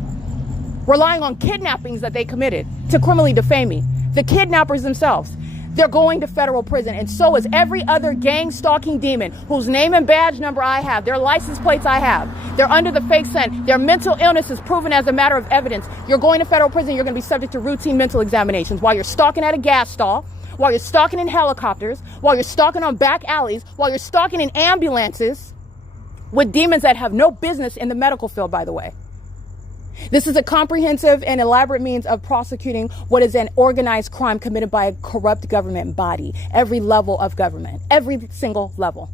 Relying on kidnappings that they committed to criminally defame me. The kidnappers themselves. They're going to federal prison, and so is every other gang stalking demon whose name and badge number I have, their license plates I have. They're under the fake sun. Their mental illness is proven as a matter of evidence. You're going to federal prison. You're going to be subject to routine mental examinations while you're stalking at a gas stall, while you're stalking in helicopters, while you're stalking on back alleys, while you're stalking in ambulances with demons that have no business in the medical field, by the way. This is a comprehensive and elaborate means of prosecuting what is an organized crime committed by a corrupt government body, every level of government, every single level.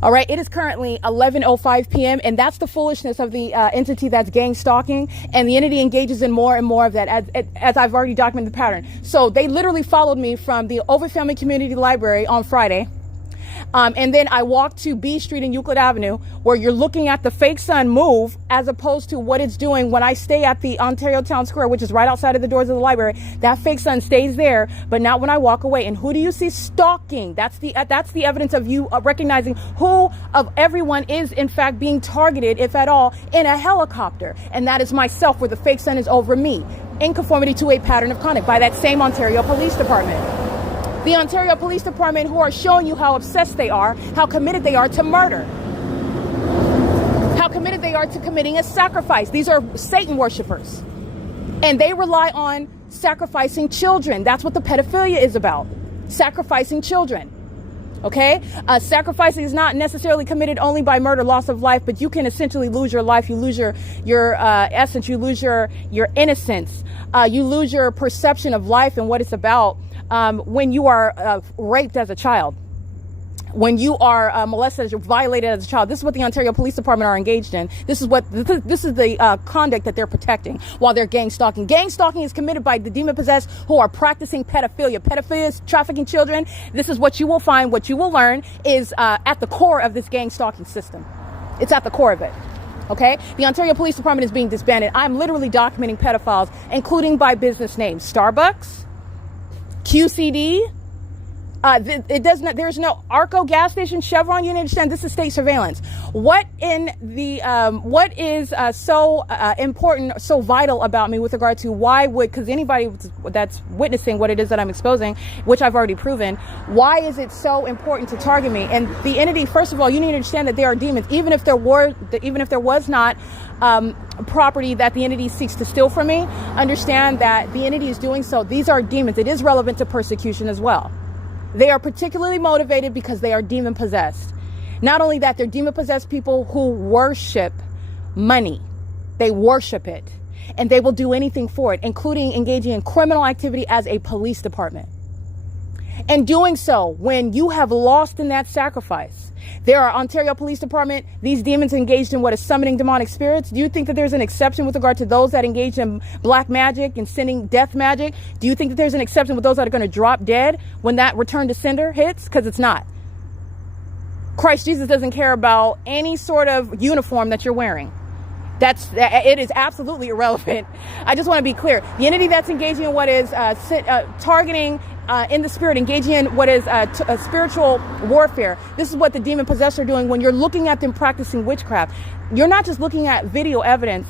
All right, it is currently 11:05 p.m. and that's the foolishness of the entity that's gang stalking, and the entity engages in more and more of that as I've already documented the pattern. So they literally followed me from the OVITT Family Community Library on Friday. And then I walked to B Street and Euclid Avenue, where you're looking at the fake sun move as opposed to what it's doing when I stay at the Ontario Town Square, which is right outside of the doors of the library. That fake sun stays there, but not when I walk away. And who do you see stalking? That's the evidence of you recognizing who of everyone is in fact being targeted, if at all, in a helicopter. And that is myself, where the fake sun is over me, in conformity to a pattern of conduct by that same Ontario Police Department. The Ontario Police Department, who are showing you how obsessed they are, how committed they are to murder. How committed committed they are to committing a sacrifice. These are Satan worshipers. And they rely on sacrificing children. That's what the pedophilia is about. Sacrificing children. Okay? Sacrificing is not necessarily committed only by murder, loss of life, but you can essentially lose your life. You lose your essence. You lose your innocence. You lose your perception of life and what it's about when you are raped as a child. When you are molested, you're violated as a child. This is what the Ontario Police Department are engaged in. This is the conduct that they're protecting while they're gang stalking. Gang stalking is committed by the demon-possessed who are practicing pedophilia. Pedophilia is trafficking children. This is what you will find, what you will learn is at the core of this gang stalking system. It's at the core of it. Okay? The Ontario Police Department is being disbanded. I'm literally documenting pedophiles, including by business names. Starbucks, QCD, it does not. There's no ARCO gas station, Chevron. You understand? This is state surveillance. What is so important, so vital about me with regard to why would? Because anybody that's witnessing what it is that I'm exposing, which I've already proven, why is it so important to target me? And the entity, first of all, you need to understand that they are demons. Even if there was not property that the entity seeks to steal from me, understand that the entity is doing so. These are demons. It is relevant to persecution as well. They are particularly motivated because they are demon-possessed. Not only that, they're demon-possessed people who worship money. They worship it. And they will do anything for it, including engaging in criminal activity as a police department. And doing so when you have lost in that sacrifice. There are Ontario Police Department, these demons engaged in what is summoning demonic spirits. Do you think that there's an exception with regard to those that engage in black magic and sending death magic? Do you think that there's an exception with those that are going to drop dead when that return to sender hits? Because it's not. Christ Jesus doesn't care about any sort of uniform that you're wearing. It is absolutely irrelevant. I just want to be clear. The entity that's engaging in what is targeting in the spirit, engaging in what is spiritual warfare. This is what the demon possessed are doing when you're looking at them practicing witchcraft. You're not just looking at video evidence,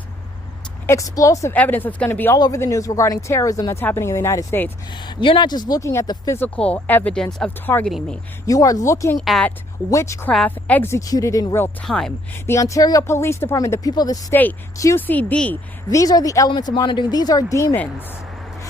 explosive evidence that's going to be all over the news regarding terrorism that's happening in the United States. You're not just looking at the physical evidence of targeting me. You are looking at witchcraft executed in real time. The Ontario Police Department, the people of the state, QCD, these are the elements of monitoring. These are demons.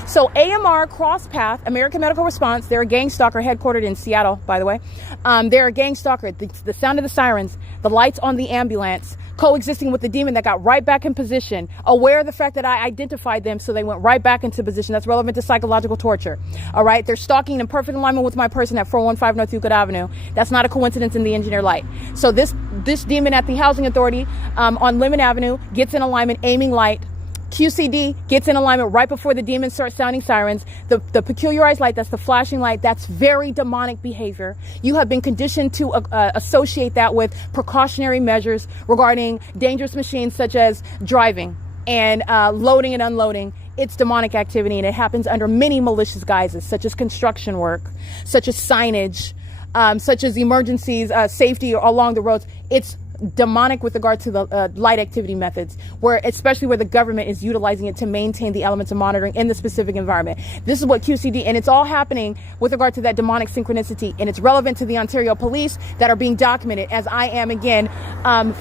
So AMR, Crosspath, American Medical Response, they're a gang stalker headquartered in Seattle, by the way. They're a gang stalker. The sound of the sirens, the lights on the ambulance, coexisting with the demon that got right back in position, aware of the fact that I identified them, so they went right back into position. That's relevant to psychological torture. All right? They're stalking in perfect alignment with my person at 415 North Euclid Avenue. That's not a coincidence in the engineer light. So this demon at the Housing Authority on Lemon Avenue gets in alignment, aiming light. QCD gets in alignment right before the demons start sounding sirens. The peculiarized light, that's the flashing light, that's very demonic behavior. You have been conditioned to associate that with precautionary measures regarding dangerous machines such as driving and loading and unloading. It's demonic activity, and it happens under many malicious guises, such as construction work, such as signage, such as emergencies, safety along the roads. It's demonic with regard to the light activity methods, especially where the government is utilizing it to maintain the elements of monitoring in the specific environment. This is what QCD, and it's all happening with regard to that demonic synchronicity, and it's relevant to the Ontario Police that are being documented as I am, again,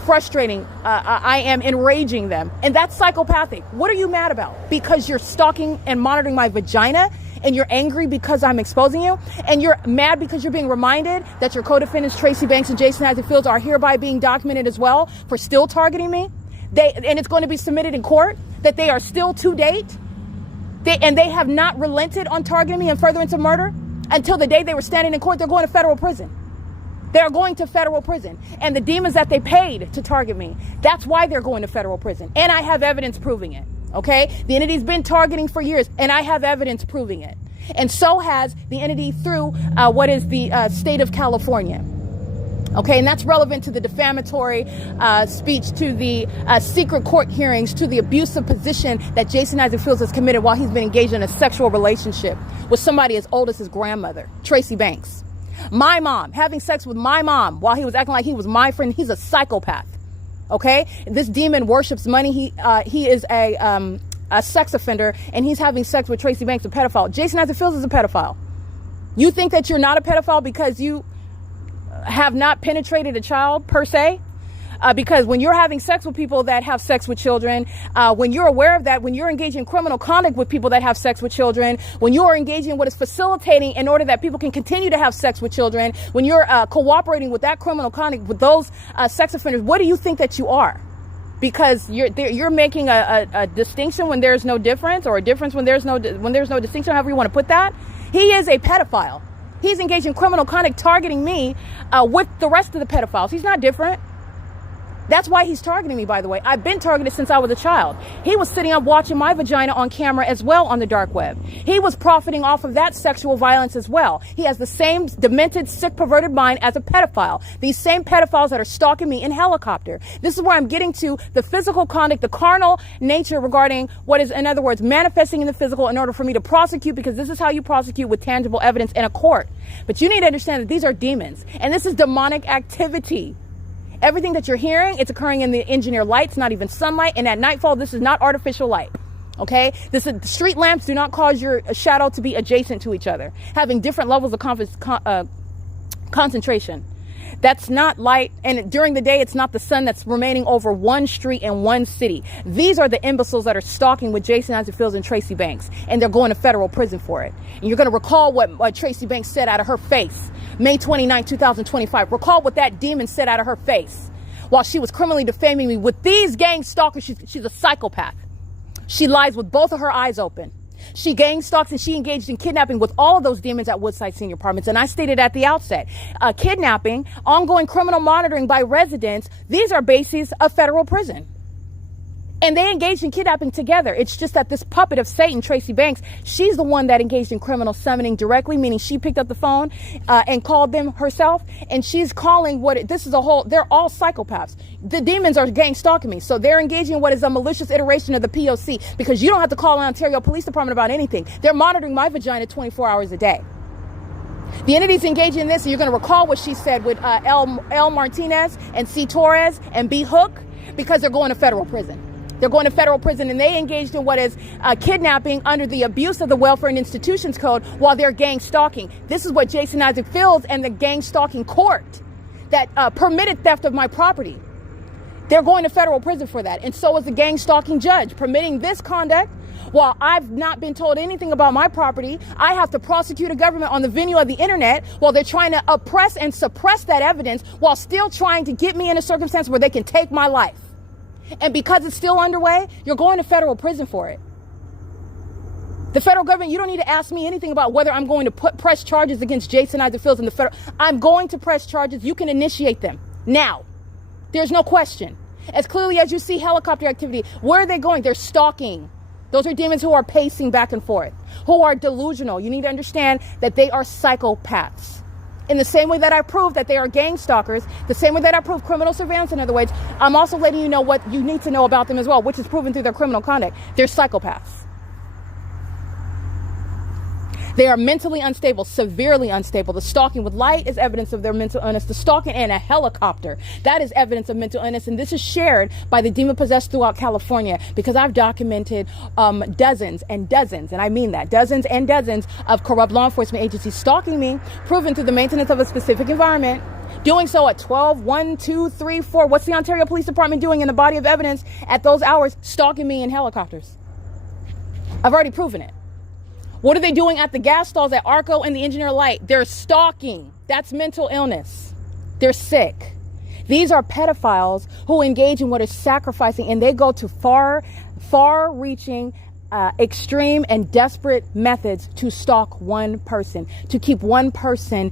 frustrating. I am enraging them, and that's psychopathic. What are you mad about? Because you're stalking and monitoring my vagina? And you're angry because I'm exposing you, and you're mad because you're being reminded that your co-defendants Tracy Banks and Jason Isaac Fields are hereby being documented as well for still targeting me. And it's going to be submitted in court that they are still to date. They have not relented on targeting me in furtherance of murder until the day they were standing in court. They're going to federal prison. They're going to federal prison. And the demons that they paid to target me, that's why they're going to federal prison. And I have evidence proving it. Okay? The entity's been targeting for years, and I have evidence proving it. And so has the entity through what is the state of California. Okay, and that's relevant to the defamatory speech, to the secret court hearings, to the abusive position that Jason Isaac Fields has committed while he's been engaged in a sexual relationship with somebody as old as his grandmother, Tracy Banks. My mom, having sex with my mom while he was acting like he was my friend. He's a psychopath. Okay, this demon worships money. He is a sex offender, and he's having sex with Tracy Banks, a pedophile. Jason Isaac Fields is a pedophile. You think that you're not a pedophile because you have not penetrated a child per se? Because when you're having sex with people that have sex with children, when you're aware of that, when you're engaging in criminal conduct with people that have sex with children, when you are engaging in what is facilitating in order that people can continue to have sex with children, when you're cooperating with that criminal conduct with those sex offenders, what do you think that you are? Because you're making a distinction when there's no difference, or a difference when there's no distinction, however you want to put that. He is a pedophile. He's engaged in criminal conduct targeting me with the rest of the pedophiles. He's not different. That's why he's targeting me, by the way. I've been targeted since I was a child. He was sitting up watching my vagina on camera as well on the dark web. He was profiting off of that sexual violence as well. He has the same demented, sick, perverted mind as a pedophile. These same pedophiles that are stalking me in helicopter. This is where I'm getting to the physical conduct, the carnal nature regarding what is, in other words, manifesting in the physical in order for me to prosecute, because this is how you prosecute with tangible evidence in a court. But you need to understand that these are demons, and this is demonic activity. Everything that you're hearing, it's occurring in the engineer lights, not even sunlight. And at nightfall, this is not artificial light. Okay? Street lamps do not cause your shadow to be adjacent to each other, having different levels of concentration. That's not light. And during the day, it's not the sun that's remaining over one street in one city. These are the imbeciles that are stalking with Jason Isaac Fields and Tracy Banks, and they're going to federal prison for it. And you're going to recall what Tracy Banks said out of her face, May 29, 2025. Recall what that demon said out of her face while she was criminally defaming me with these gang stalkers. She's a psychopath. She lies with both of her eyes open. She gang stalks and she engaged in kidnapping with all of those demons at Woodside Senior Apartments. And I stated at the outset, kidnapping, ongoing criminal monitoring by residents, these are bases of federal prison. And they engaged in kidnapping together. It's just that this puppet of Satan, Tracy Banks, she's the one that engaged in criminal summoning directly, meaning she picked up the phone and called them herself. And she's calling they're all psychopaths. The demons are gang stalking me. So they're engaging in what is a malicious iteration of the P.O.C. because you don't have to call an Ontario Police Department about anything. They're monitoring my vagina 24 hours a day. The entities engaging in this, and you're going to recall what she said with L. Martinez and C. Torres and B. Hook, because they're going to federal prison. They're going to federal prison, and they engaged in what is kidnapping under the abuse of the Welfare and Institutions Code while they're gang stalking. This is what Jason Isaac Fields and the gang stalking court that permitted theft of my property. They're going to federal prison for that. And so is the gang stalking judge permitting this conduct. While I've not been told anything about my property, I have to prosecute a government on the venue of the internet while they're trying to oppress and suppress that evidence while still trying to get me in a circumstance where they can take my life. And because it's still underway, you're going to federal prison for it. The federal government, you don't need to ask me anything about whether I'm going to press charges against Jason Isaac Fields in the federal. I'm going to press charges. You can initiate them now. There's no question. As clearly as you see helicopter activity, where are they going? They're stalking. Those are demons who are pacing back and forth, who are delusional. You need to understand that they are psychopaths. In the same way that I proved that they are gang stalkers, the same way that I proved criminal surveillance, in other words, I'm also letting you know what you need to know about them as well, which is proven through their criminal conduct. They're psychopaths. They are mentally unstable, severely unstable. The stalking with light is evidence of their mental illness. The stalking in a helicopter, that is evidence of mental illness. And this is shared by the demon possessed throughout California, because I've documented dozens and dozens, and I mean that, dozens and dozens of corrupt law enforcement agencies stalking me, proven through the maintenance of a specific environment, doing so at 12, 1, 2, 3, 4. What's the Ontario Police Department doing in the body of evidence at those hours? Stalking me in helicopters. I've already proven it. What are they doing at the gas stalls at ARCO and the Engineer Light? They're stalking. That's mental illness. They're sick. These are pedophiles who engage in what is sacrificing, and they go to far-reaching, extreme and desperate methods to stalk one person, to keep one person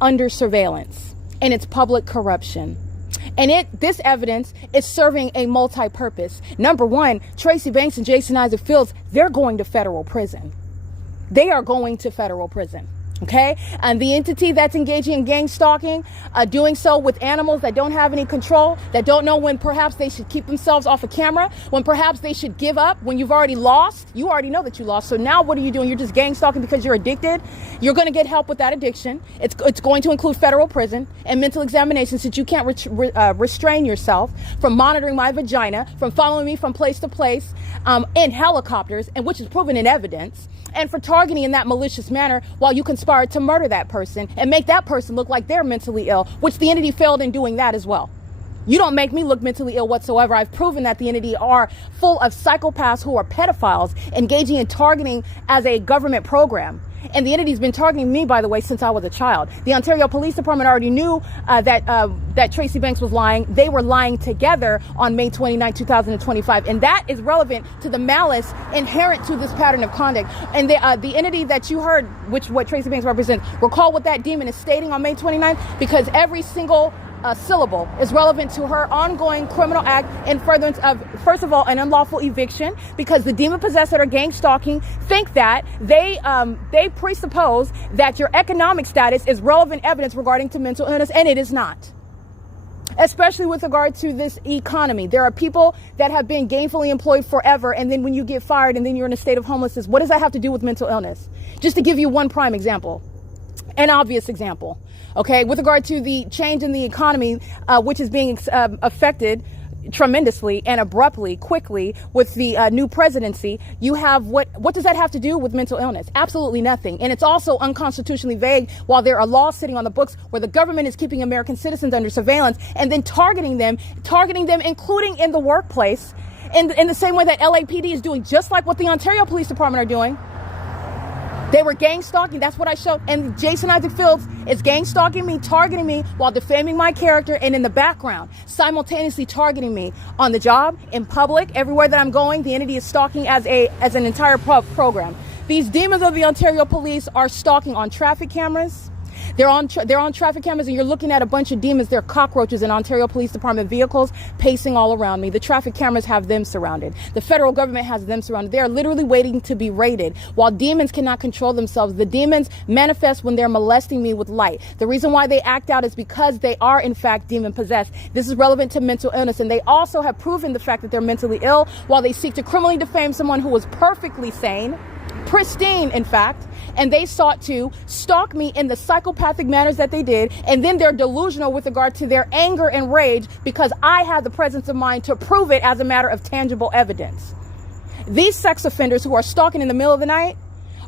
under surveillance. And it's public corruption. And this evidence is serving a multi-purpose. Number one, Tracy Banks and Jason Isaac Fields, they're going to federal prison. They are going to federal prison. Okay? And the entity that's engaging in gang stalking, doing so with animals that don't have any control, that don't know when perhaps they should keep themselves off of camera, when perhaps they should give up, when you've already lost. You already know that you lost. So now what are you doing? You're just gang stalking because you're addicted. You're going to get help with that addiction. It's going to include federal prison and mental examination, since you can't restrain yourself from monitoring my vagina, from following me from place to place in helicopters, and which is proven in evidence, and for targeting in that malicious manner while you conspired to murder that person and make that person look like they're mentally ill, which the entity failed in doing that as well. You don't make me look mentally ill whatsoever. I've proven that the entity are full of psychopaths who are pedophiles engaging in targeting as a government program. And the entity's been targeting me, by the way, since I was a child. The Ontario Police Department already knew that Tracy Banks was lying. They were lying together on May 29, 2025. And that is relevant to the malice inherent to this pattern of conduct. And the entity that you heard, what Tracy Banks represents, recall what that demon is stating on May 29th, because every single syllable is relevant to her ongoing criminal act in furtherance of, first of all, an unlawful eviction, because the demon possessed that are gang stalking think that they presuppose that your economic status is relevant evidence regarding to mental illness, and it is not. Especially with regard to this economy. There are people that have been gainfully employed forever, and then when you get fired and then you're in a state of homelessness, what does that have to do with mental illness? Just to give you one prime example, an obvious example. Okay, with regard to the change in the economy, which is being affected tremendously and abruptly, quickly with the new presidency, you have what does that have to do with mental illness? Absolutely nothing. And it's also unconstitutionally vague, while there are laws sitting on the books where the government is keeping American citizens under surveillance and then targeting them, including in the workplace, in the same way that LAPD is doing, just like what the Ontario Police Department are doing. They were gang stalking. That's what I showed. And Jason Isaac Fields is gang stalking me, targeting me while defaming my character, and in the background, simultaneously targeting me on the job, in public, everywhere that I'm going. The entity is stalking as an entire program. These demons of the Ontario Police are stalking on traffic cameras. They're on traffic cameras, and you're looking at a bunch of demons. They're cockroaches in Ontario Police Department vehicles pacing all around me. The traffic cameras have them surrounded. The federal government has them surrounded. They are literally waiting to be raided. While demons cannot control themselves, the demons manifest when they're molesting me with light. The reason why they act out is because they are, in fact, demon possessed. This is relevant to mental illness, and they also have proven the fact that they're mentally ill while they seek to criminally defame someone who was perfectly sane, pristine, in fact, and they sought to stalk me in the psychopathic manners that they did, and then they're delusional with regard to their anger and rage because I have the presence of mind to prove it as a matter of tangible evidence. These sex offenders who are stalking in the middle of the night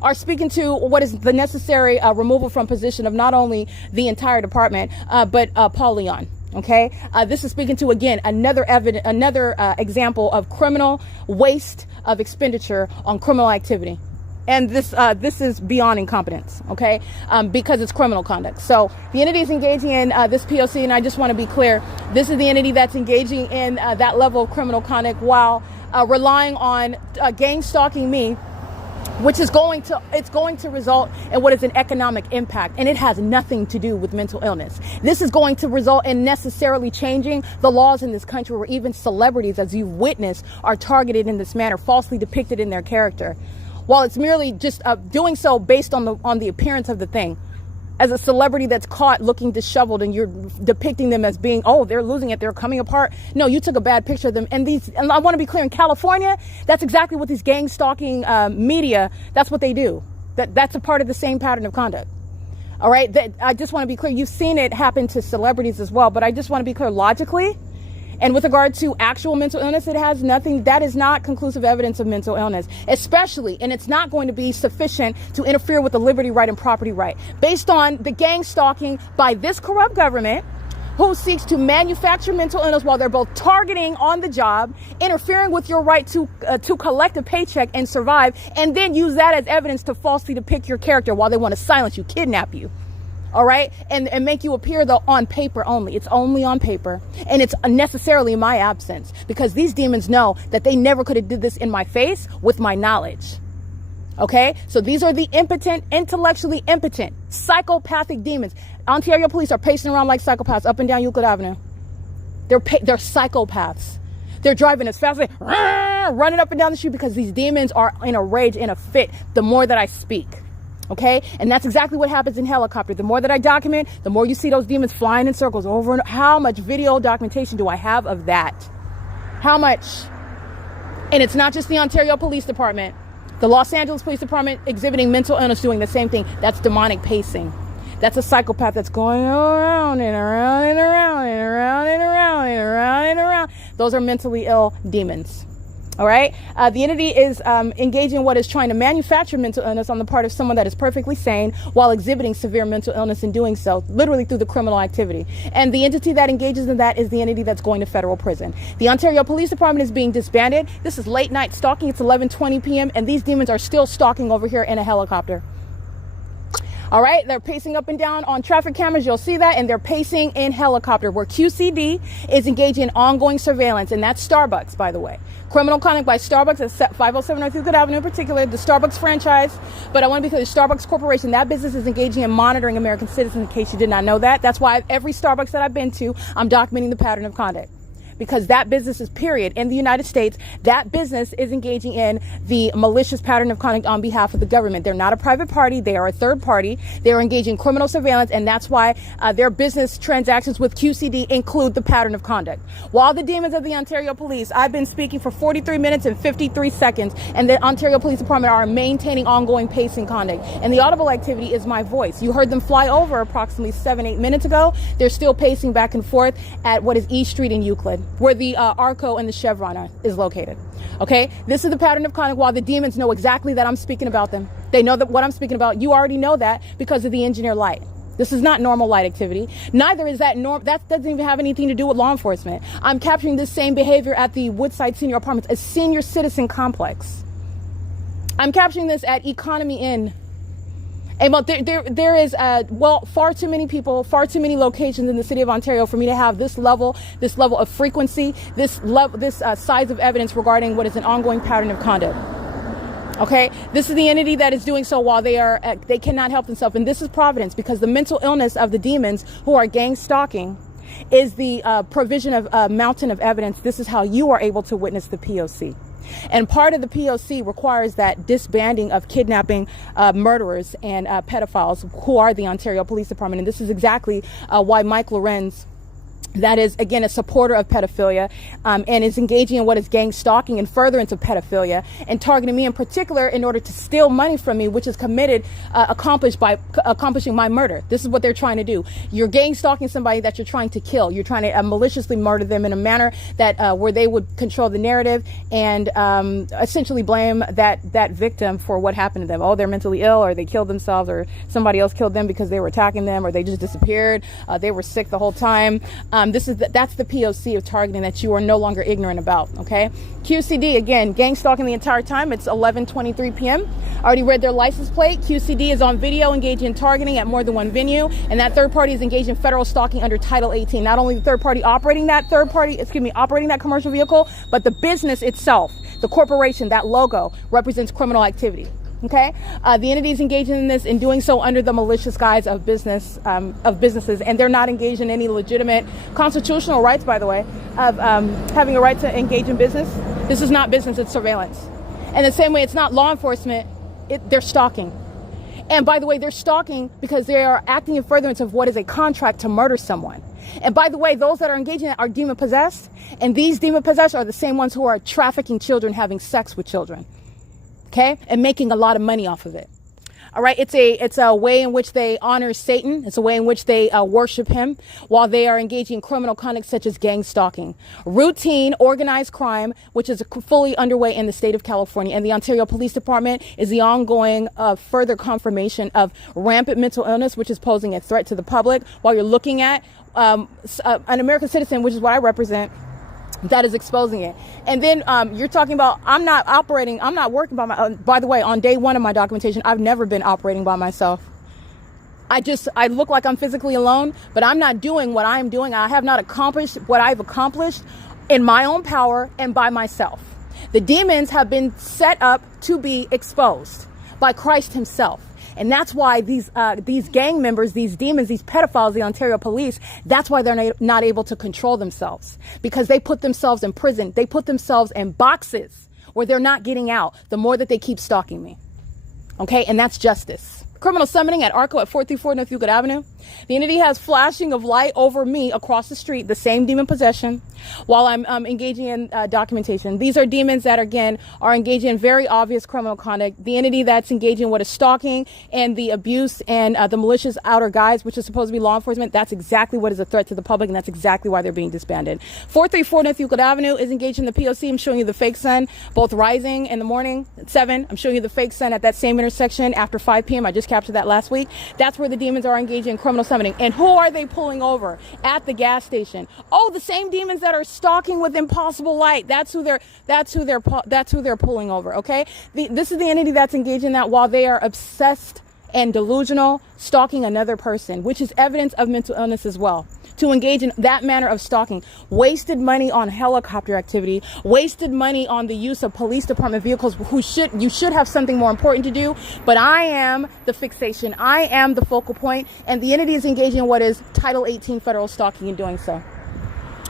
are speaking to what is the necessary removal from position of not only the entire department, but Paul Leon. Okay, this is speaking to, again, another example of criminal waste of expenditure on criminal activity. And this is beyond incompetence, okay, because it's criminal conduct. So the entity is engaging in this P.O.C, and I just want to be clear, this is the entity that's engaging in that level of criminal conduct while relying on gang stalking me, which is going to result in what is an economic impact, and it has nothing to do with mental illness. This is going to result in necessarily changing the laws in this country, where even celebrities, as you've witnessed, are targeted in this manner, falsely depicted in their character, while it's merely just doing so based on the appearance of the thing. As a celebrity that's caught looking disheveled, and you're depicting them as being, oh, they're losing it, they're coming apart. No, you took a bad picture of them. And I want to be clear, in California, that's exactly what these gang stalking media, that's what they do. That's a part of the same pattern of conduct. All right, I just want to be clear. You've seen it happen to celebrities as well, but I just want to be clear logically. And with regard to actual mental illness, it has nothing. That is not conclusive evidence of mental illness, especially, and it's not going to be sufficient to interfere with the liberty right and property right based on the gang stalking by this corrupt government, who seeks to manufacture mental illness while they're both targeting on the job, interfering with your right to collect a paycheck and survive, and then use that as evidence to falsely depict your character while they want to silence you, kidnap you. All right, and make you appear, though, on paper only. It's only on paper, and it's necessarily in my absence, because these demons know that they never could have did this in my face with my knowledge. Okay, so these are the impotent, intellectually impotent, psychopathic demons. Ontario police are pacing around like psychopaths up and down Euclid Avenue. They're psychopaths. They're driving as fast as they running up and down the street because these demons are in a rage, in a fit, the more that I speak. Okay, and that's exactly what happens in helicopter. The more that I document, the more you see those demons flying in circles over and over. How much video documentation do I have of that? How much? And it's not just the Ontario Police Department. The Los Angeles Police Department exhibiting mental illness doing the same thing. That's demonic pacing. That's a psychopath that's going around and around and around and around and around and around and around. Those are mentally ill demons. All right. The entity is engaging in what is trying to manufacture mental illness on the part of someone that is perfectly sane while exhibiting severe mental illness in doing so, literally through the criminal activity. And the entity that engages in that is the entity that's going to federal prison. The Ontario Police Department is being disbanded. This is late night stalking. It's 11:20 p.m. and these demons are still stalking over here in a helicopter. All right, they're pacing up and down on traffic cameras. You'll see that. And they're pacing in helicopter where QCD is engaging in ongoing surveillance. And that's Starbucks, by the way. Criminal conduct by Starbucks at 507 North Euclid Avenue in particular, the Starbucks franchise. But I want to be clear, the Starbucks Corporation, that business is engaging in monitoring American citizens in case you did not know that. That's why every Starbucks that I've been to, I'm documenting the pattern of conduct. Because that business is, period, in the United States, that business is engaging in the malicious pattern of conduct on behalf of the government. They're not a private party. They are a third party. They are engaging in criminal surveillance, and that's why their business transactions with QCD include the pattern of conduct. While the demons of the Ontario Police, I've been speaking for 43 minutes and 53 seconds, and the Ontario Police Department are maintaining ongoing pacing conduct. And the audible activity is my voice. You heard them fly over approximately 7-8 minutes ago. They're still pacing back and forth at what is E Street in Euclid, where the ARCO and the CHEVRON is located. Okay, this is the pattern of conduct while the demons know exactly that I'm speaking about them. They know that what I'm speaking about. You already know that because of the engineer light. This is not normal light activity. Neither is that that doesn't even have anything to do with law enforcement. I'm capturing this same behavior at the Woodside Senior Apartments, a senior citizen complex. I'm capturing this at Economy Inn. And well, there is far too many people, far too many locations in the city of Ontario for me to have this level of frequency, this size of evidence regarding what is an ongoing pattern of conduct. Okay, this is the entity that is doing so while they cannot help themselves, and this is Providence, because the mental illness of the demons who are gang stalking is the provision of a mountain of evidence. This is how you are able to witness the P.O.C. And part of the P.O.C. requires that disbanding of kidnapping murderers and pedophiles who are the Ontario Police Department. And this is exactly why Mike Lorenz, that is, again, a supporter of pedophilia and is engaging in what is gang stalking and furtherance of pedophilia and targeting me in particular in order to steal money from me, which is accomplished by accomplishing my murder. This is what they're trying to do. You're gang stalking somebody that you're trying to kill. You're trying to maliciously murder them in a manner that where they would control the narrative and essentially blame that victim for what happened to them. Oh, they're mentally ill, or they killed themselves, or somebody else killed them because they were attacking them, or they just disappeared. They were sick the whole time. That's the P.O.C. of targeting that you are no longer ignorant about. Okay, QCD, again, gang stalking the entire time. It's 11:23 p.m. Already read their license plate. QCD is on video engaging in targeting at more than one venue, and that third party is engaged in federal stalking under Title 18. Not only the third party operating that commercial vehicle, but the business itself, the corporation, that logo represents criminal activity. Okay, the entity is engaging in this and doing so under the malicious guise of businesses, and they're not engaged in any legitimate constitutional rights, by the way, of having a right to engage in business. This is not business; it's surveillance. And the same way, it's not law enforcement; they're stalking. And by the way, they're stalking because they are acting in furtherance of what is a contract to murder someone. And by the way, those that are engaging in it are demon possessed, and these demon possessed are the same ones who are trafficking children, having sex with children. Okay, and making a lot of money off of it. All right, it's a way in which they honor Satan. It's a way in which they worship him while they are engaging in criminal conduct such as gang stalking, routine organized crime, which is fully underway in the state of California. And the Ontario Police Department is the ongoing further confirmation of rampant mental illness, which is posing a threat to the public. While you're looking at an American citizen, which is what I represent, that is exposing it. And then you're talking about I'm not working by the way, on day one of my documentation, I've never been operating by myself. I look like I'm physically alone, but I'm not doing what I'm doing. I have not accomplished what I've accomplished in my own power and by myself. The demons have been set up to be exposed by Christ himself. And that's why these gang members, these demons, these pedophiles, the Ontario police, that's why they're not able to control themselves, because they put themselves in prison. They put themselves in boxes where they're not getting out the more that they keep stalking me. Okay, and that's justice. Criminal summoning at ARCO at 434 North Euclid Avenue. The entity has flashing of light over me across the street, the same demon possession, while I'm engaging in documentation. These are demons that, again, are engaging in very obvious criminal conduct. The entity that's engaging in what is stalking and the abuse and the malicious outer guise, which is supposed to be law enforcement, that's exactly what is a threat to the public, and that's exactly why they're being disbanded. 434 North Euclid Avenue is engaged in the P.O.C. I'm showing you the fake sun, both rising in the morning at 7. I'm showing you the fake sun at that same intersection after 5 p.m. I just captured that last week. That's where the demons are engaging in criminal summoning. And who are they pulling over? At the gas station. Oh, the same demons that are stalking with impossible light. That's who they're pulling over. Okay, this is the entity that's engaged in that while they are obsessed and delusional, stalking another person, which is evidence of mental illness as well. To engage in that manner of stalking, wasted money on helicopter activity, wasted money on the use of police department vehicles you should have something more important to do, but I am the fixation, I am the focal point, and the entity is engaging in what is Title 18 federal stalking in doing so.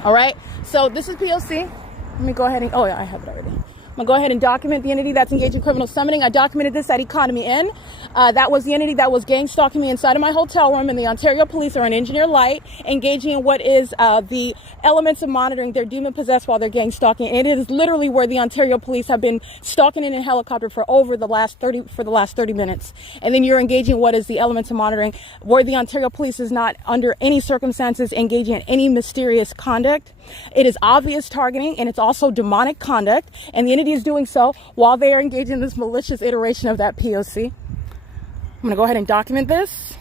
All right, so this is P.O.C. Let me go ahead and, oh yeah, I have it already. I'm gonna go ahead and document the entity that's engaged in criminal summoning. I documented this at Economy Inn. That was the entity that was gang stalking me inside of my hotel room, and the Ontario Police are on engineer light, engaging in what is the elements of monitoring. They're demon possessed while they're gang stalking. And it is literally where the Ontario Police have been stalking in a helicopter for the last 30 minutes. And then you're engaging what is the elements of monitoring, where the Ontario Police is not under any circumstances engaging in any mysterious conduct. It is obvious targeting, and it's also demonic conduct, and the entity is doing so while they are engaged in this malicious iteration of that P.O.C. I'm going to go ahead and document this.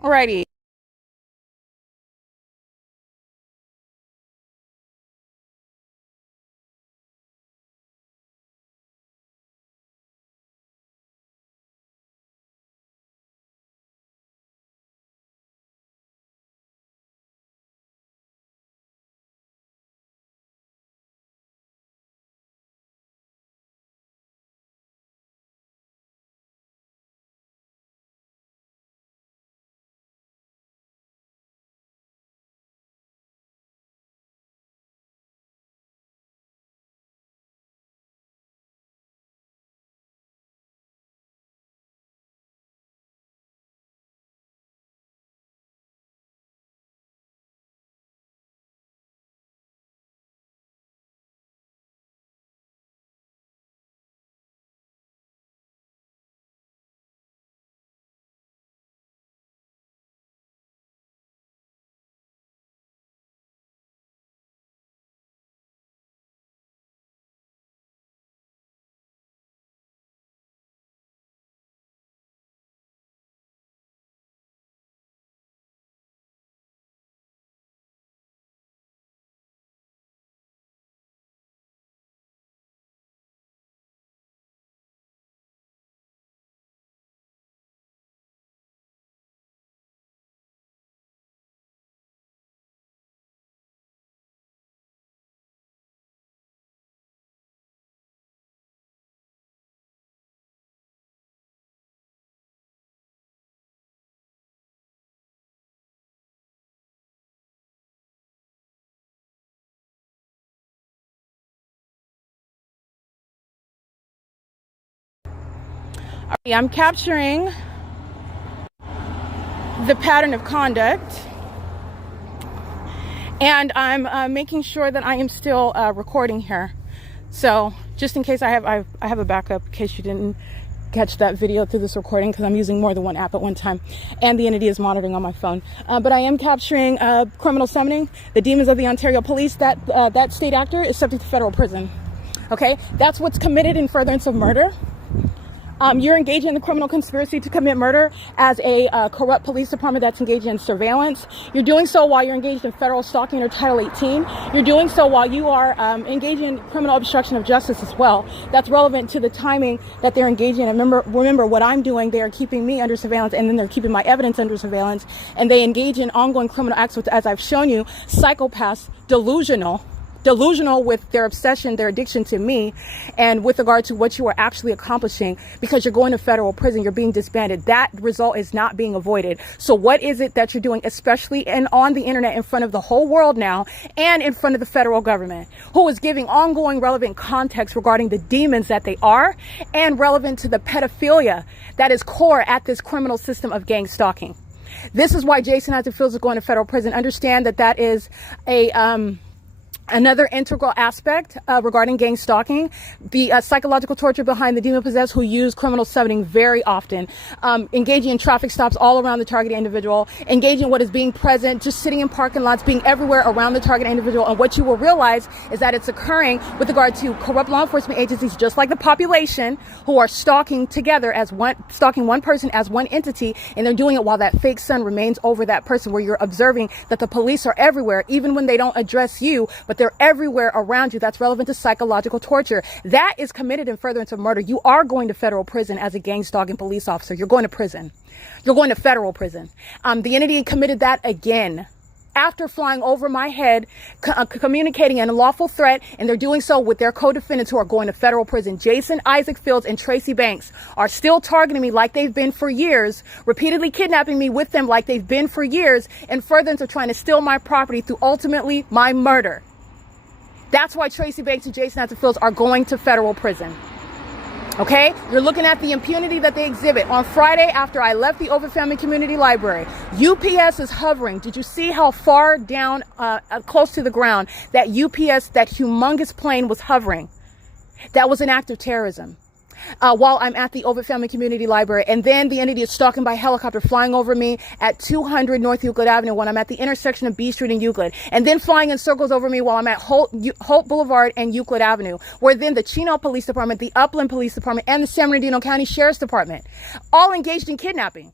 Alrighty. I'm capturing the pattern of conduct, and I'm making sure that I am still recording here. So just in case I have a backup in case you didn't catch that video through this recording, because I'm using more than one app at one time, and the entity is monitoring on my phone. But I am capturing criminal summoning, the demons of the Ontario Police. That state actor is subject to federal prison. Okay, that's what's committed in furtherance of murder. You're engaging in the criminal conspiracy to commit murder as a corrupt police department that's engaged in surveillance. You're doing so while you're engaged in federal stalking or Title 18. You're doing so while you are engaging in criminal obstruction of justice as well. That's relevant to the timing that they're engaging in. Remember what I'm doing, they are keeping me under surveillance, and then they're keeping my evidence under surveillance, and they engage in ongoing criminal acts with, as I've shown you, psychopaths, delusional, delusional with their obsession, their addiction to me, and with regard to what you are actually accomplishing, because you're going to federal prison, you're being disbanded. That result is not being avoided. So what is it that you're doing, especially on the internet, in front of the whole world now, and in front of the federal government, who is giving ongoing relevant context regarding the demons that they are, and relevant to the pedophilia that is core at this criminal system of gang stalking? This is why Jason Isaac Fields is going to federal prison. Understand that that is another integral aspect regarding gang stalking, the psychological torture behind the demon-possessed who use criminal summoning very often, engaging in traffic stops all around the targeted individual, engaging in what is being present, just sitting in parking lots, being everywhere around the targeted individual. And what you will realize is that it's occurring with regard to corrupt law enforcement agencies, just like the population, who are stalking together as stalking one person as one entity, and they're doing it while that fake sun remains over that person, where you're observing that the police are everywhere, even when they don't address you, but they're everywhere around you. That's relevant to psychological torture. That is committed in furtherance of murder. You are going to federal prison as a gang stalking police officer. You're going to prison. You're going to federal prison. The entity committed that again after flying over my head, communicating an unlawful threat, and they're doing so with their co-defendants who are going to federal prison. Jason Isaac Fields and Tracy Banks are still targeting me like they've been for years, repeatedly kidnapping me with them like they've been for years, in furtherance of trying to steal my property through ultimately my murder. That's why Tracy Banks and Jason Isaac Fields are going to federal prison. Okay? You're looking at the impunity that they exhibit. On Friday, after I left the OVITT Family Community Library, UPS is hovering. Did you see how far down, close to the ground, that UPS, that humongous plane was hovering? That was an act of terrorism. While I'm at the OVITT Family Community Library, and then the entity is stalking by helicopter, flying over me at 200 North Euclid Avenue when I'm at the intersection of B Street and Euclid, and then flying in circles over me while I'm at Holt Boulevard and Euclid Avenue, where then the Chino Police Department, the Upland Police Department, and the San Bernardino County Sheriff's Department all engaged in kidnapping.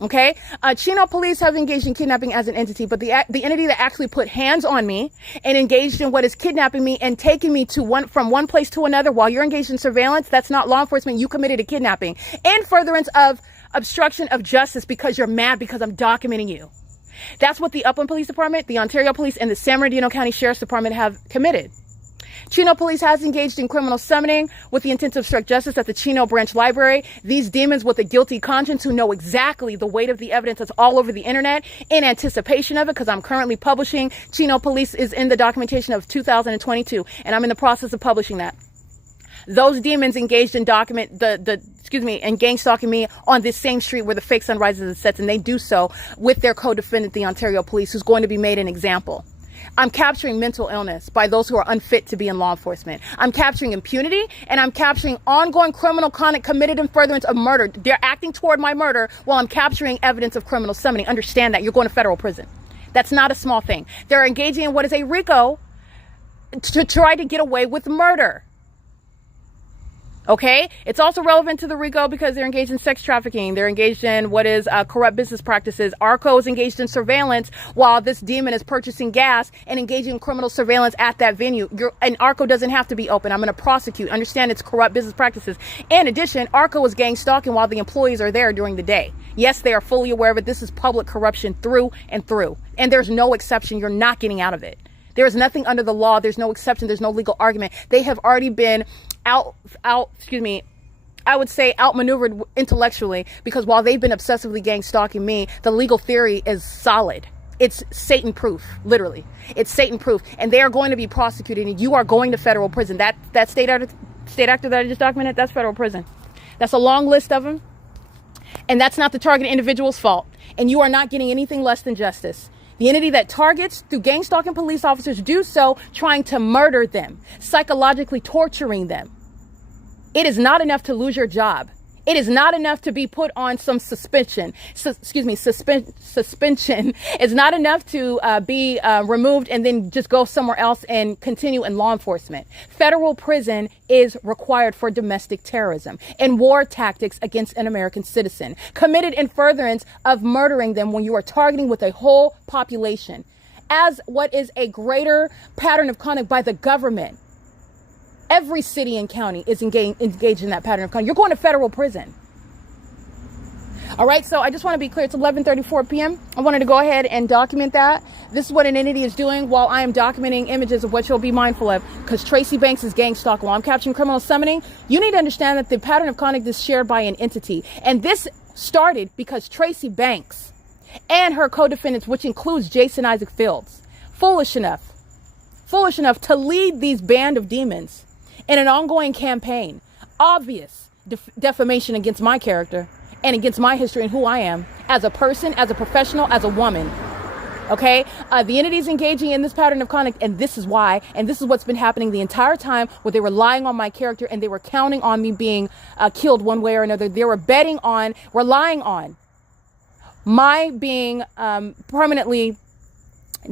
Okay, Chino police have engaged in kidnapping as an entity, but the entity that actually put hands on me and engaged in what is kidnapping me and taking me to from one place to another while you're engaged in surveillance, that's not law enforcement. You committed a kidnapping in furtherance of obstruction of justice because you're mad because I'm documenting you. That's what the Upland Police Department, the Ontario Police, and the San Bernardino County Sheriff's Department have committed. Chino Police has engaged in criminal summoning with the intent to obstruct justice at the Chino Branch Library. These demons with a guilty conscience who know exactly the weight of the evidence that's all over the internet in anticipation of it, because I'm currently publishing. Chino Police is in the documentation of 2022, and I'm in the process of publishing that. Those demons engaged in and gang stalking me on this same street where the fake sun rises and sets, and they do so with their co-defendant, the Ontario Police, who's going to be made an example. I'm capturing mental illness by those who are unfit to be in law enforcement. I'm capturing impunity, and I'm capturing ongoing criminal conduct committed in furtherance of murder. They're acting toward my murder while I'm capturing evidence of criminal summoning. Understand that. You're going to federal prison. That's not a small thing. They're engaging in what is a RICO to try to get away with murder. Okay, it's also relevant to the RICO because they're engaged in sex trafficking. They're engaged in what is corrupt business practices. ARCO is engaged in surveillance while this demon is purchasing gas and engaging in criminal surveillance at that venue. And ARCO doesn't have to be open. I'm going to prosecute. Understand it's corrupt business practices. In addition, ARCO is gang stalking while the employees are there during the day. Yes, they are fully aware of it. This is public corruption through and through. And there's no exception. You're not getting out of it. There is nothing under the law. There's no exception. There's no legal argument. They have already been outmaneuvered intellectually, because while they've been obsessively gang stalking me, the legal theory is solid. It's Satan proof, literally. It's Satan proof. And they are going to be prosecuted, and you are going to federal prison. That state actor that I just documented, that's federal prison. That's a long list of them. And that's not the targeted individual's fault. And you are not getting anything less than justice. The entity that targets through gang stalking police officers do so trying to murder them, psychologically torturing them. It is not enough to lose your job. It is not enough to be put on some suspension. Suspension. It's not enough to be removed and then just go somewhere else and continue in law enforcement. Federal prison is required for domestic terrorism and war tactics against an American citizen, committed in furtherance of murdering them when you are targeting with a whole population, as what is a greater pattern of conduct by the government. Every city and county is engaged in that pattern of conduct. You're going to federal prison. All right, so I just want to be clear. It's 11:34 p.m. I wanted to go ahead and document that. This is what an entity is doing while I am documenting images of what you'll be mindful of, because Tracy Banks is gang stalking. While I'm capturing criminal summoning, you need to understand that the pattern of conduct is shared by an entity. And this started because Tracy Banks and her co-defendants, which includes Jason Isaac Fields, foolish enough to lead these band of demons in an ongoing campaign, obvious defamation against my character and against my history and who I am as a person, as a professional, as a woman. Okay, the entity is engaging in this pattern of conduct, and this is why, and this is what's been happening the entire time, where they were relying on my character and they were counting on me being killed one way or another. They were relying on my being permanently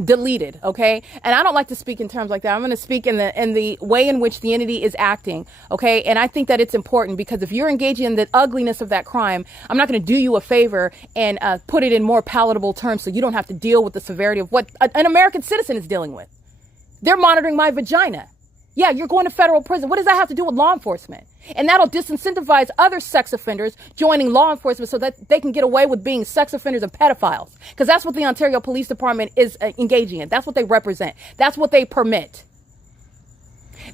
deleted. Okay, and I don't like to speak in terms like that. I'm going to speak in the way in which the entity is acting. Okay, and I think that it's important, because if you're engaging in the ugliness of that crime, I'm not going to do you a favor and put it in more palatable terms so you don't have to deal with the severity of what an American citizen is dealing with. They're monitoring my vagina. Yeah, you're going to federal prison. What does that have to do with law enforcement? And that'll disincentivize other sex offenders joining law enforcement so that they can get away with being sex offenders and pedophiles. Because that's what the Ontario Police Department is engaging in. That's what they represent. That's what they permit.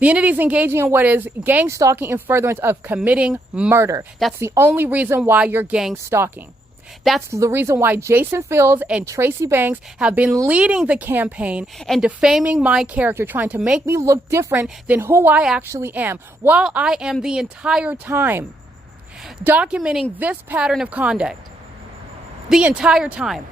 The entity is engaging in what is gang stalking in furtherance of committing murder. That's the only reason why you're gang stalking. That's the reason why Jason Fields and Tracy Banks have been leading the campaign and defaming my character, trying to make me look different than who I actually am, while I am the entire time documenting this pattern of conduct. The entire time.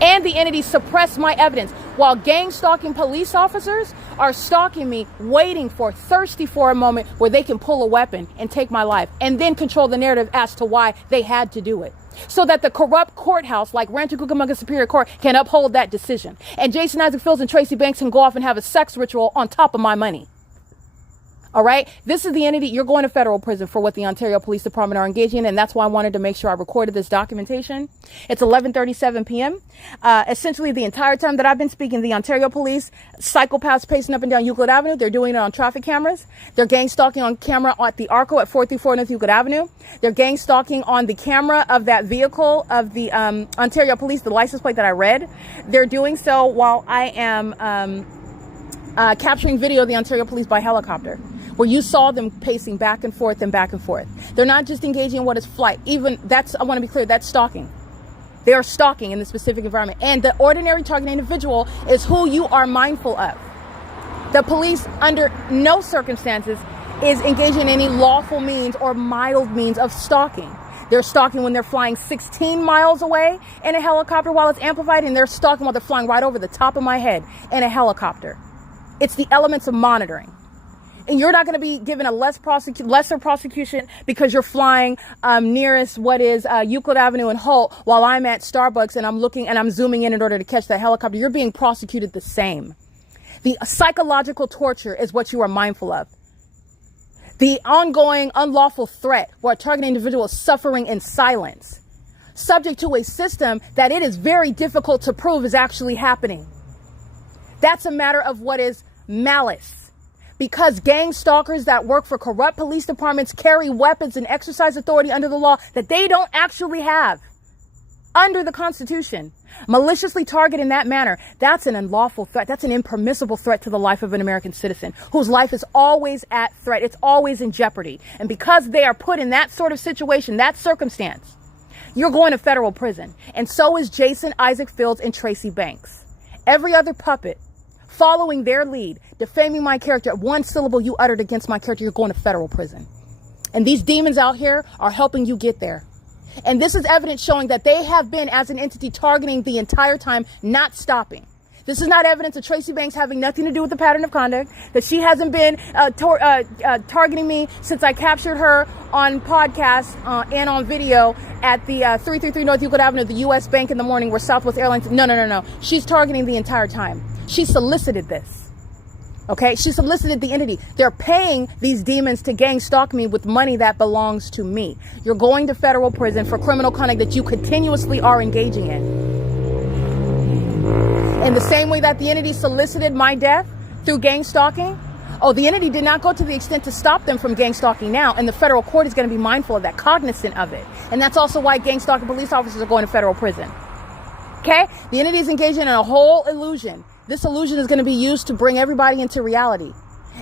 And the entity suppressed my evidence, while gang stalking police officers are stalking me, thirsty for a moment where they can pull a weapon and take my life, and then control the narrative as to why they had to do it, so that the corrupt courthouse like Rancho Cucamonga Superior Court can uphold that decision. And Jason Isaac Fields and Tracy Banks can go off and have a sex ritual on top of my money. All right. This is the entity. You're going to federal prison for what the Ontario Police Department are engaging in. And that's why I wanted to make sure I recorded this documentation. It's 11:37 p.m. Essentially, the entire time that I've been speaking, the Ontario Police, psychopaths pacing up and down Euclid Avenue. They're doing it on traffic cameras. They're gang stalking on camera at the ARCO at 434 North Euclid Avenue. They're gang stalking on the camera of that vehicle of the Ontario Police, the license plate that I read. They're doing so while I am capturing video of the Ontario Police by helicopter, where you saw them pacing back and forth and back and forth. They're not just engaging in what is flight. Even that's, I want to be clear, that's stalking. They are stalking in the specific environment. And the ordinary target individual is who you are mindful of. The police, under no circumstances, is engaging in any lawful means or mild means of stalking. They're stalking when they're flying 16 miles away in a helicopter while it's amplified, and they're stalking while they're flying right over the top of my head in a helicopter. It's the elements of monitoring. And you're not going to be given a lesser prosecution because you're flying nearest what is Euclid Avenue and Holt while I'm at Starbucks and I'm looking and I'm zooming in order to catch that helicopter. You're being prosecuted the same. The psychological torture is what you are mindful of. The ongoing unlawful threat where a target individual is suffering in silence, subject to a system that it is very difficult to prove is actually happening. That's a matter of what is malice. Because gang stalkers that work for corrupt police departments carry weapons and exercise authority under the law that they don't actually have under the Constitution, maliciously target in that manner, that's an unlawful threat. That's an impermissible threat to the life of an American citizen whose life is always at threat. It's always in jeopardy. And because they are put in that sort of situation, that circumstance, you're going to federal prison. And so is Jason Isaac Fields and Tracy Banks. Every other puppet following their lead, defaming my character, one syllable you uttered against my character, you're going to federal prison. And these demons out here are helping you get there. And this is evidence showing that they have been, as an entity, targeting the entire time, not stopping. This is not evidence of Tracy Banks having nothing to do with the pattern of conduct, that she hasn't been targeting me since I captured her on podcast and on video at the 333 North Euclid Avenue, the U.S. Bank in the morning where Southwest Airlines. No. She's targeting the entire time. She solicited this. Okay, she solicited the entity. They're paying these demons to gang stalk me with money that belongs to me. You're going to federal prison for criminal conduct that you continuously are engaging in. In the same way that the entity solicited my death through gang stalking, Oh, the entity did not go to the extent to stop them from gang stalking now, and the federal court is going to be mindful of that, cognizant of it. And that's also why gang stalking police officers are going to federal prison. Okay? The entity is engaging in a whole illusion. This illusion is going to be used to bring everybody into reality.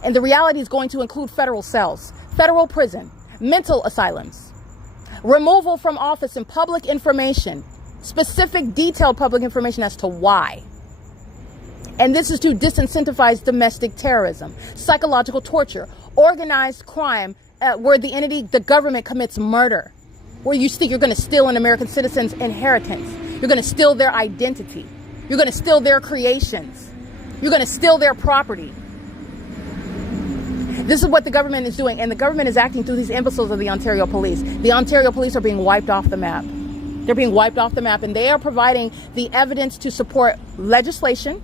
And the reality is going to include federal cells, federal prison, mental asylums, removal from office and public information, specific detailed public information as to why. And this is to disincentivize domestic terrorism, psychological torture, organized crime, where the government commits murder, where you think you're going to steal an American citizen's inheritance. You're going to steal their identity. You're going to steal their creations. You're going to steal their property. This is what the government is doing, and the government is acting through these imbeciles of the Ontario police. The Ontario police are being wiped off the map. They're being wiped off the map, and they are providing the evidence to support legislation,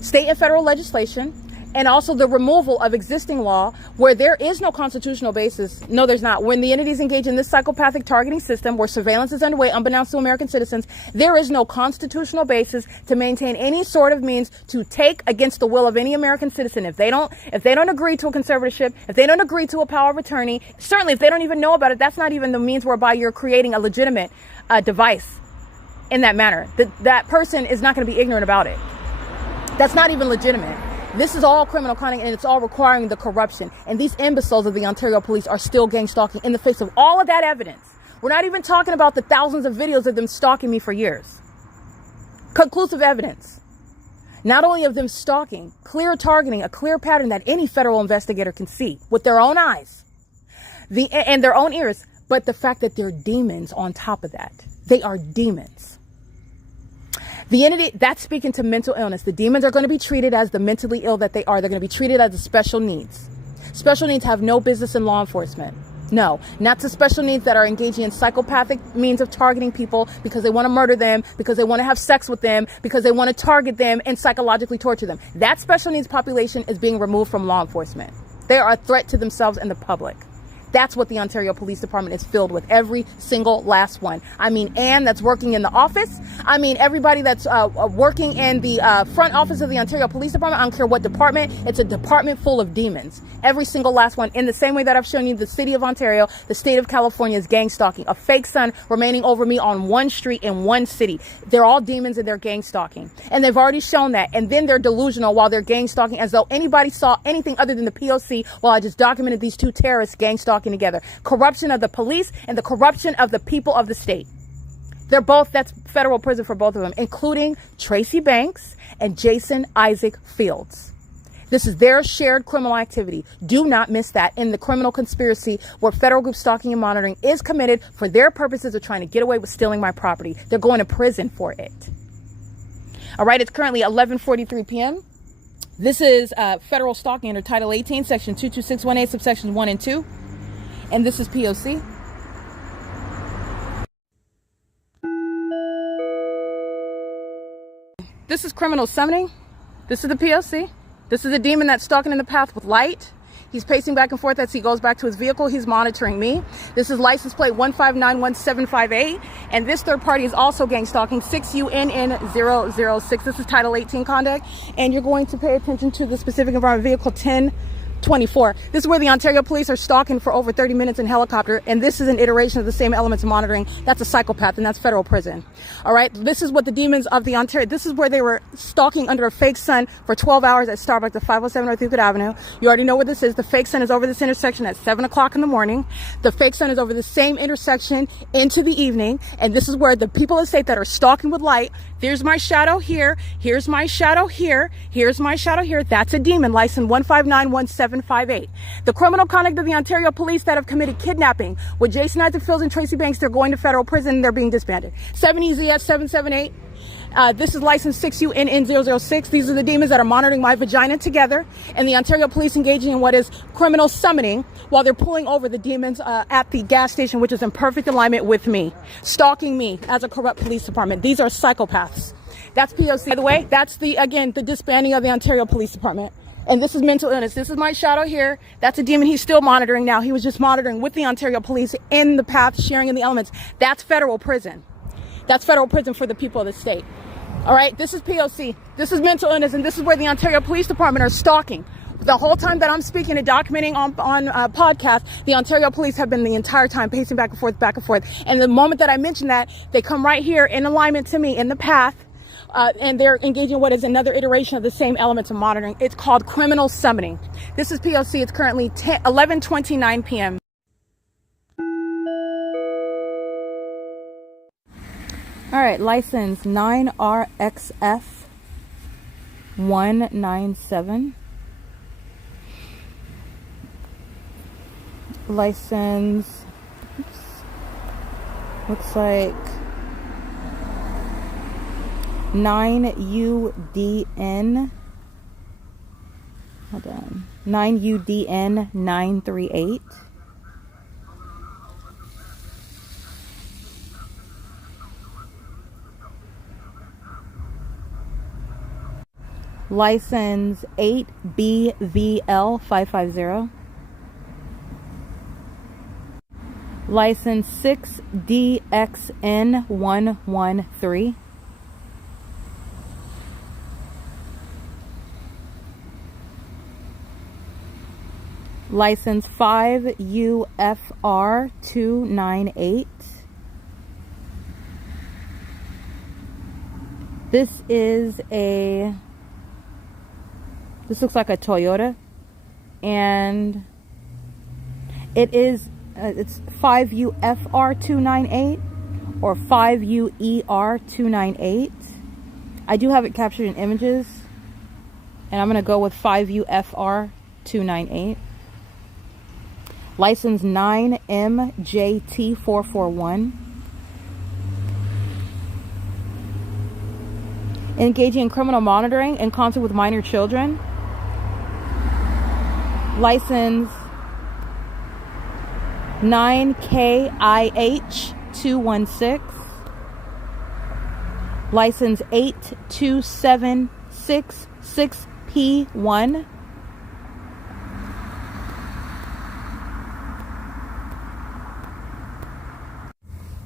state and federal legislation, and also the removal of existing law where there is no constitutional basis. No, there's not. When the entities engage in this psychopathic targeting system where surveillance is underway unbeknownst to American citizens, there is no constitutional basis to maintain any sort of means to take against the will of any American citizen. If they don't agree to a conservatorship, if they don't agree to a power of attorney, certainly if they don't even know about it, that's not even the means whereby you're creating a legitimate device in that manner. That person is not going to be ignorant about it. That's not even legitimate. This is all criminal conduct, and it's all requiring the corruption. And these imbeciles of the Ontario police are still gang stalking in the face of all of that evidence. We're not even talking about the thousands of videos of them stalking me for years. Conclusive evidence. Not only of them stalking, clear targeting, a clear pattern that any federal investigator can see with their own eyes and their own ears, but the fact that they're demons on top of that. They are demons. The entity, that's speaking to mental illness. The demons are going to be treated as the mentally ill that they are. They're going to be treated as the special needs. Special needs have no business in law enforcement. No, not to special needs that are engaging in psychopathic means of targeting people because they want to murder them, because they want to have sex with them, because they want to target them and psychologically torture them. That special needs population is being removed from law enforcement. They are a threat to themselves and the public. That's what the Ontario Police Department is filled with, every single last one. I mean, Anne that's working in the office. I mean, everybody that's working in the front office of the Ontario Police Department. I don't care what department. It's a department full of demons. Every single last one. In the same way that I've shown you the city of Ontario, the state of California is gang stalking. A fake sun remaining over me on one street in one city. They're all demons and they're gang stalking. And they've already shown that. And then they're delusional while they're gang stalking as though anybody saw anything other than the P.O.C. while I just documented these two terrorists gang stalking together. Corruption of the police and the corruption of the people of the state. They're both, that's federal prison for both of them, including Tracy Banks and Jason Isaac Fields. This is their shared criminal activity. Do not miss that in the criminal conspiracy where federal group stalking and monitoring is committed for their purposes of trying to get away with stealing my property. They're going to prison for it. All right, it's currently 11:43 p.m. This is federal stalking under Title 18, Section 22618, subsections 1 and 2. And this is P.O.C. This is criminal summoning. This is the P.O.C. This is a demon that's stalking in the path with light. He's pacing back and forth as he goes back to his vehicle. He's monitoring me. This is license plate 1591758. And this third party is also gang stalking 6UNN006. This is Title 18 conduct. And you're going to pay attention to the specific environment vehicle 1024. This is where the Ontario police are stalking for over 30 minutes in helicopter, and this is an iteration of the same elements of monitoring. That's a psychopath, and that's federal prison. All right, this is what the demons of the Ontario, this is where they were stalking under a fake sun for 12 hours at Starbucks at 507 North Euclid Avenue. You already know where this is. The fake sun is over this intersection at 7 o'clock in the morning. The fake sun is over the same intersection into the evening, and this is where the people of the state that are stalking with light, there's my shadow here, here's my shadow here, here's my shadow here. That's a demon, license 1591758. The criminal conduct of the Ontario police that have committed kidnapping with Jason Isaac Fields and Tracy Banks, they're going to federal prison and they're being disbanded. 7EZS778. This is license 6UNN006. These are the demons that are monitoring my vagina together, and the Ontario police engaging in what is criminal summoning while they're pulling over the demons at the gas station, which is in perfect alignment with me, stalking me as a corrupt police department. These are psychopaths. That's P.O.C. By the way, that's the disbanding of the Ontario Police Department. And this is mental illness. This is my shadow here. That's a demon he's still monitoring now. He was just monitoring with the Ontario police in the path, sharing in the elements. That's federal prison. That's federal prison for the people of the state. All right, this is P.O.C. This is mental illness, and this is where the Ontario Police Department are stalking The whole time that I'm speaking and documenting on podcast, the Ontario police have been the entire time pacing back and forth, back and forth. And the moment that I mention that, they come right here in alignment to me in the path, and they're engaging what is another iteration of the same elements of monitoring. It's called criminal summoning. This is P.O.C. It's currently 11:29 p.m. All right, license 9RXF 197. License, oops, looks like 9UDN, hold on, 9UDN 938. License 8BVL 550. License 6DXN 113. License 5UFR 298. This looks like a Toyota, and it is it's 5UFR 298 or 5UER 298. I do have it captured in images, and I'm going to go with 5UFR 298. License 9MJT 441. Engaging in criminal monitoring in concert with minor children. License 9KIH 216. License 82766P1.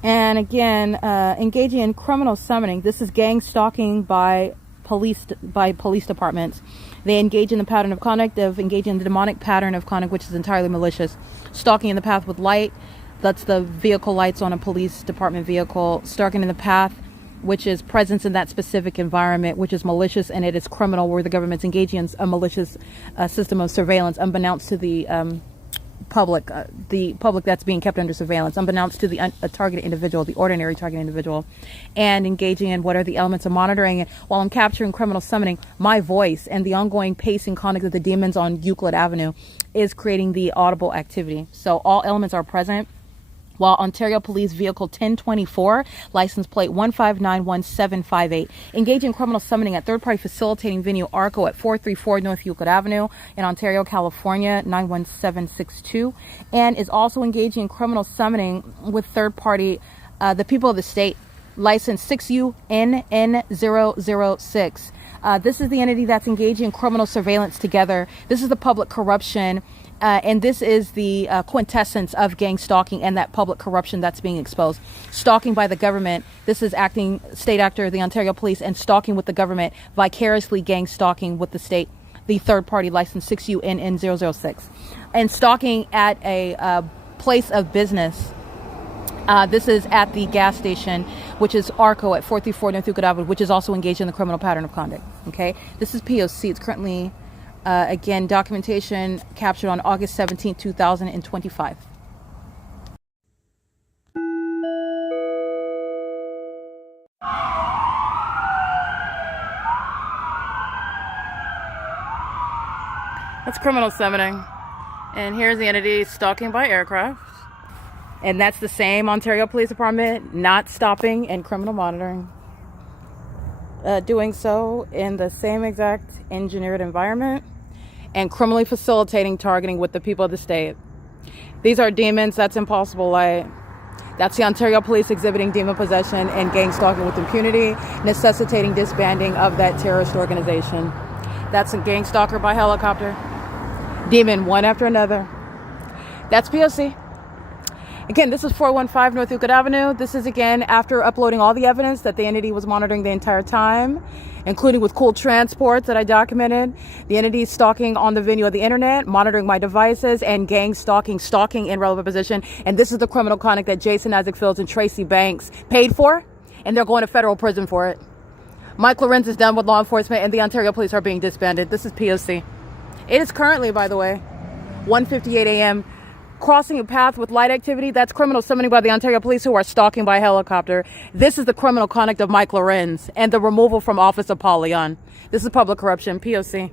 And again, engaging in criminal summoning. This is gang stalking by police departments. They engage in the pattern of conduct of engaging in the demonic pattern of conduct, which is entirely malicious. Stalking in the path with light, that's the vehicle lights on a police department vehicle. Stalking in the path, which is presence in that specific environment, which is malicious, and it is criminal, where the government's engaging in a malicious system of surveillance, unbeknownst to the public that's being kept under surveillance, unbeknownst to the targeted individual, the ordinary target individual, and engaging in what are the elements of monitoring. And while I'm capturing criminal summoning, my voice and the ongoing pacing conduct of the demons on Euclid Avenue is creating the audible activity. So all elements are present. While Ontario Police Vehicle 1024, license plate 1591758, engaging in criminal summoning at third-party facilitating venue ARCO at 434 North Euclid Avenue in Ontario, California, 91762, and is also engaging in criminal summoning with third-party, the people of the state, license 6UNN006. This is the entity that's engaging in criminal surveillance together. This is the public corruption. And this is the quintessence of gang stalking and that public corruption that's being exposed. Stalking by the government. This is acting state actor, the Ontario Police, and stalking with the government, vicariously gang stalking with the state, the third party license 6UNN006. And stalking at a place of business. This is at the gas station, which is ARCO at 434 North Euclid Avenue, which is also engaged in the criminal pattern of conduct. Okay, this is P.O.C. It's currently again, documentation captured on August 17, 2025. That's criminal summoning. And here's the entity stalking by aircraft. And that's the same Ontario Police Department not stopping and criminal monitoring. Doing so in the same exact engineered environment and criminally facilitating targeting with the people of the state. These are demons. That's impossible light. That's the Ontario Police exhibiting demon possession and gang stalking with impunity, necessitating disbanding of that terrorist organization. That's a gang stalker by helicopter. Demon one after another. That's P.O.C. Again, this is 415 North Euclid Avenue. This is, again, after uploading all the evidence that the entity was monitoring the entire time, including with cool transports that I documented. The entity is stalking on the venue of the internet, monitoring my devices, and gang stalking in relevant position. And this is the criminal conduct that Jason Isaac Fields and Tracy Banks paid for, and they're going to federal prison for it. Mike LORENZ is done with law enforcement, and the Ontario Police are being disbanded. This is P.O.C. It is currently, by the way, 1:58 a.m., crossing a path with light activity. That's criminal summoning by the Ontario Police, who are stalking by helicopter. This is the criminal conduct of Mike LORENZ and the removal from office of Paul Leon. This is public corruption. P.O.C.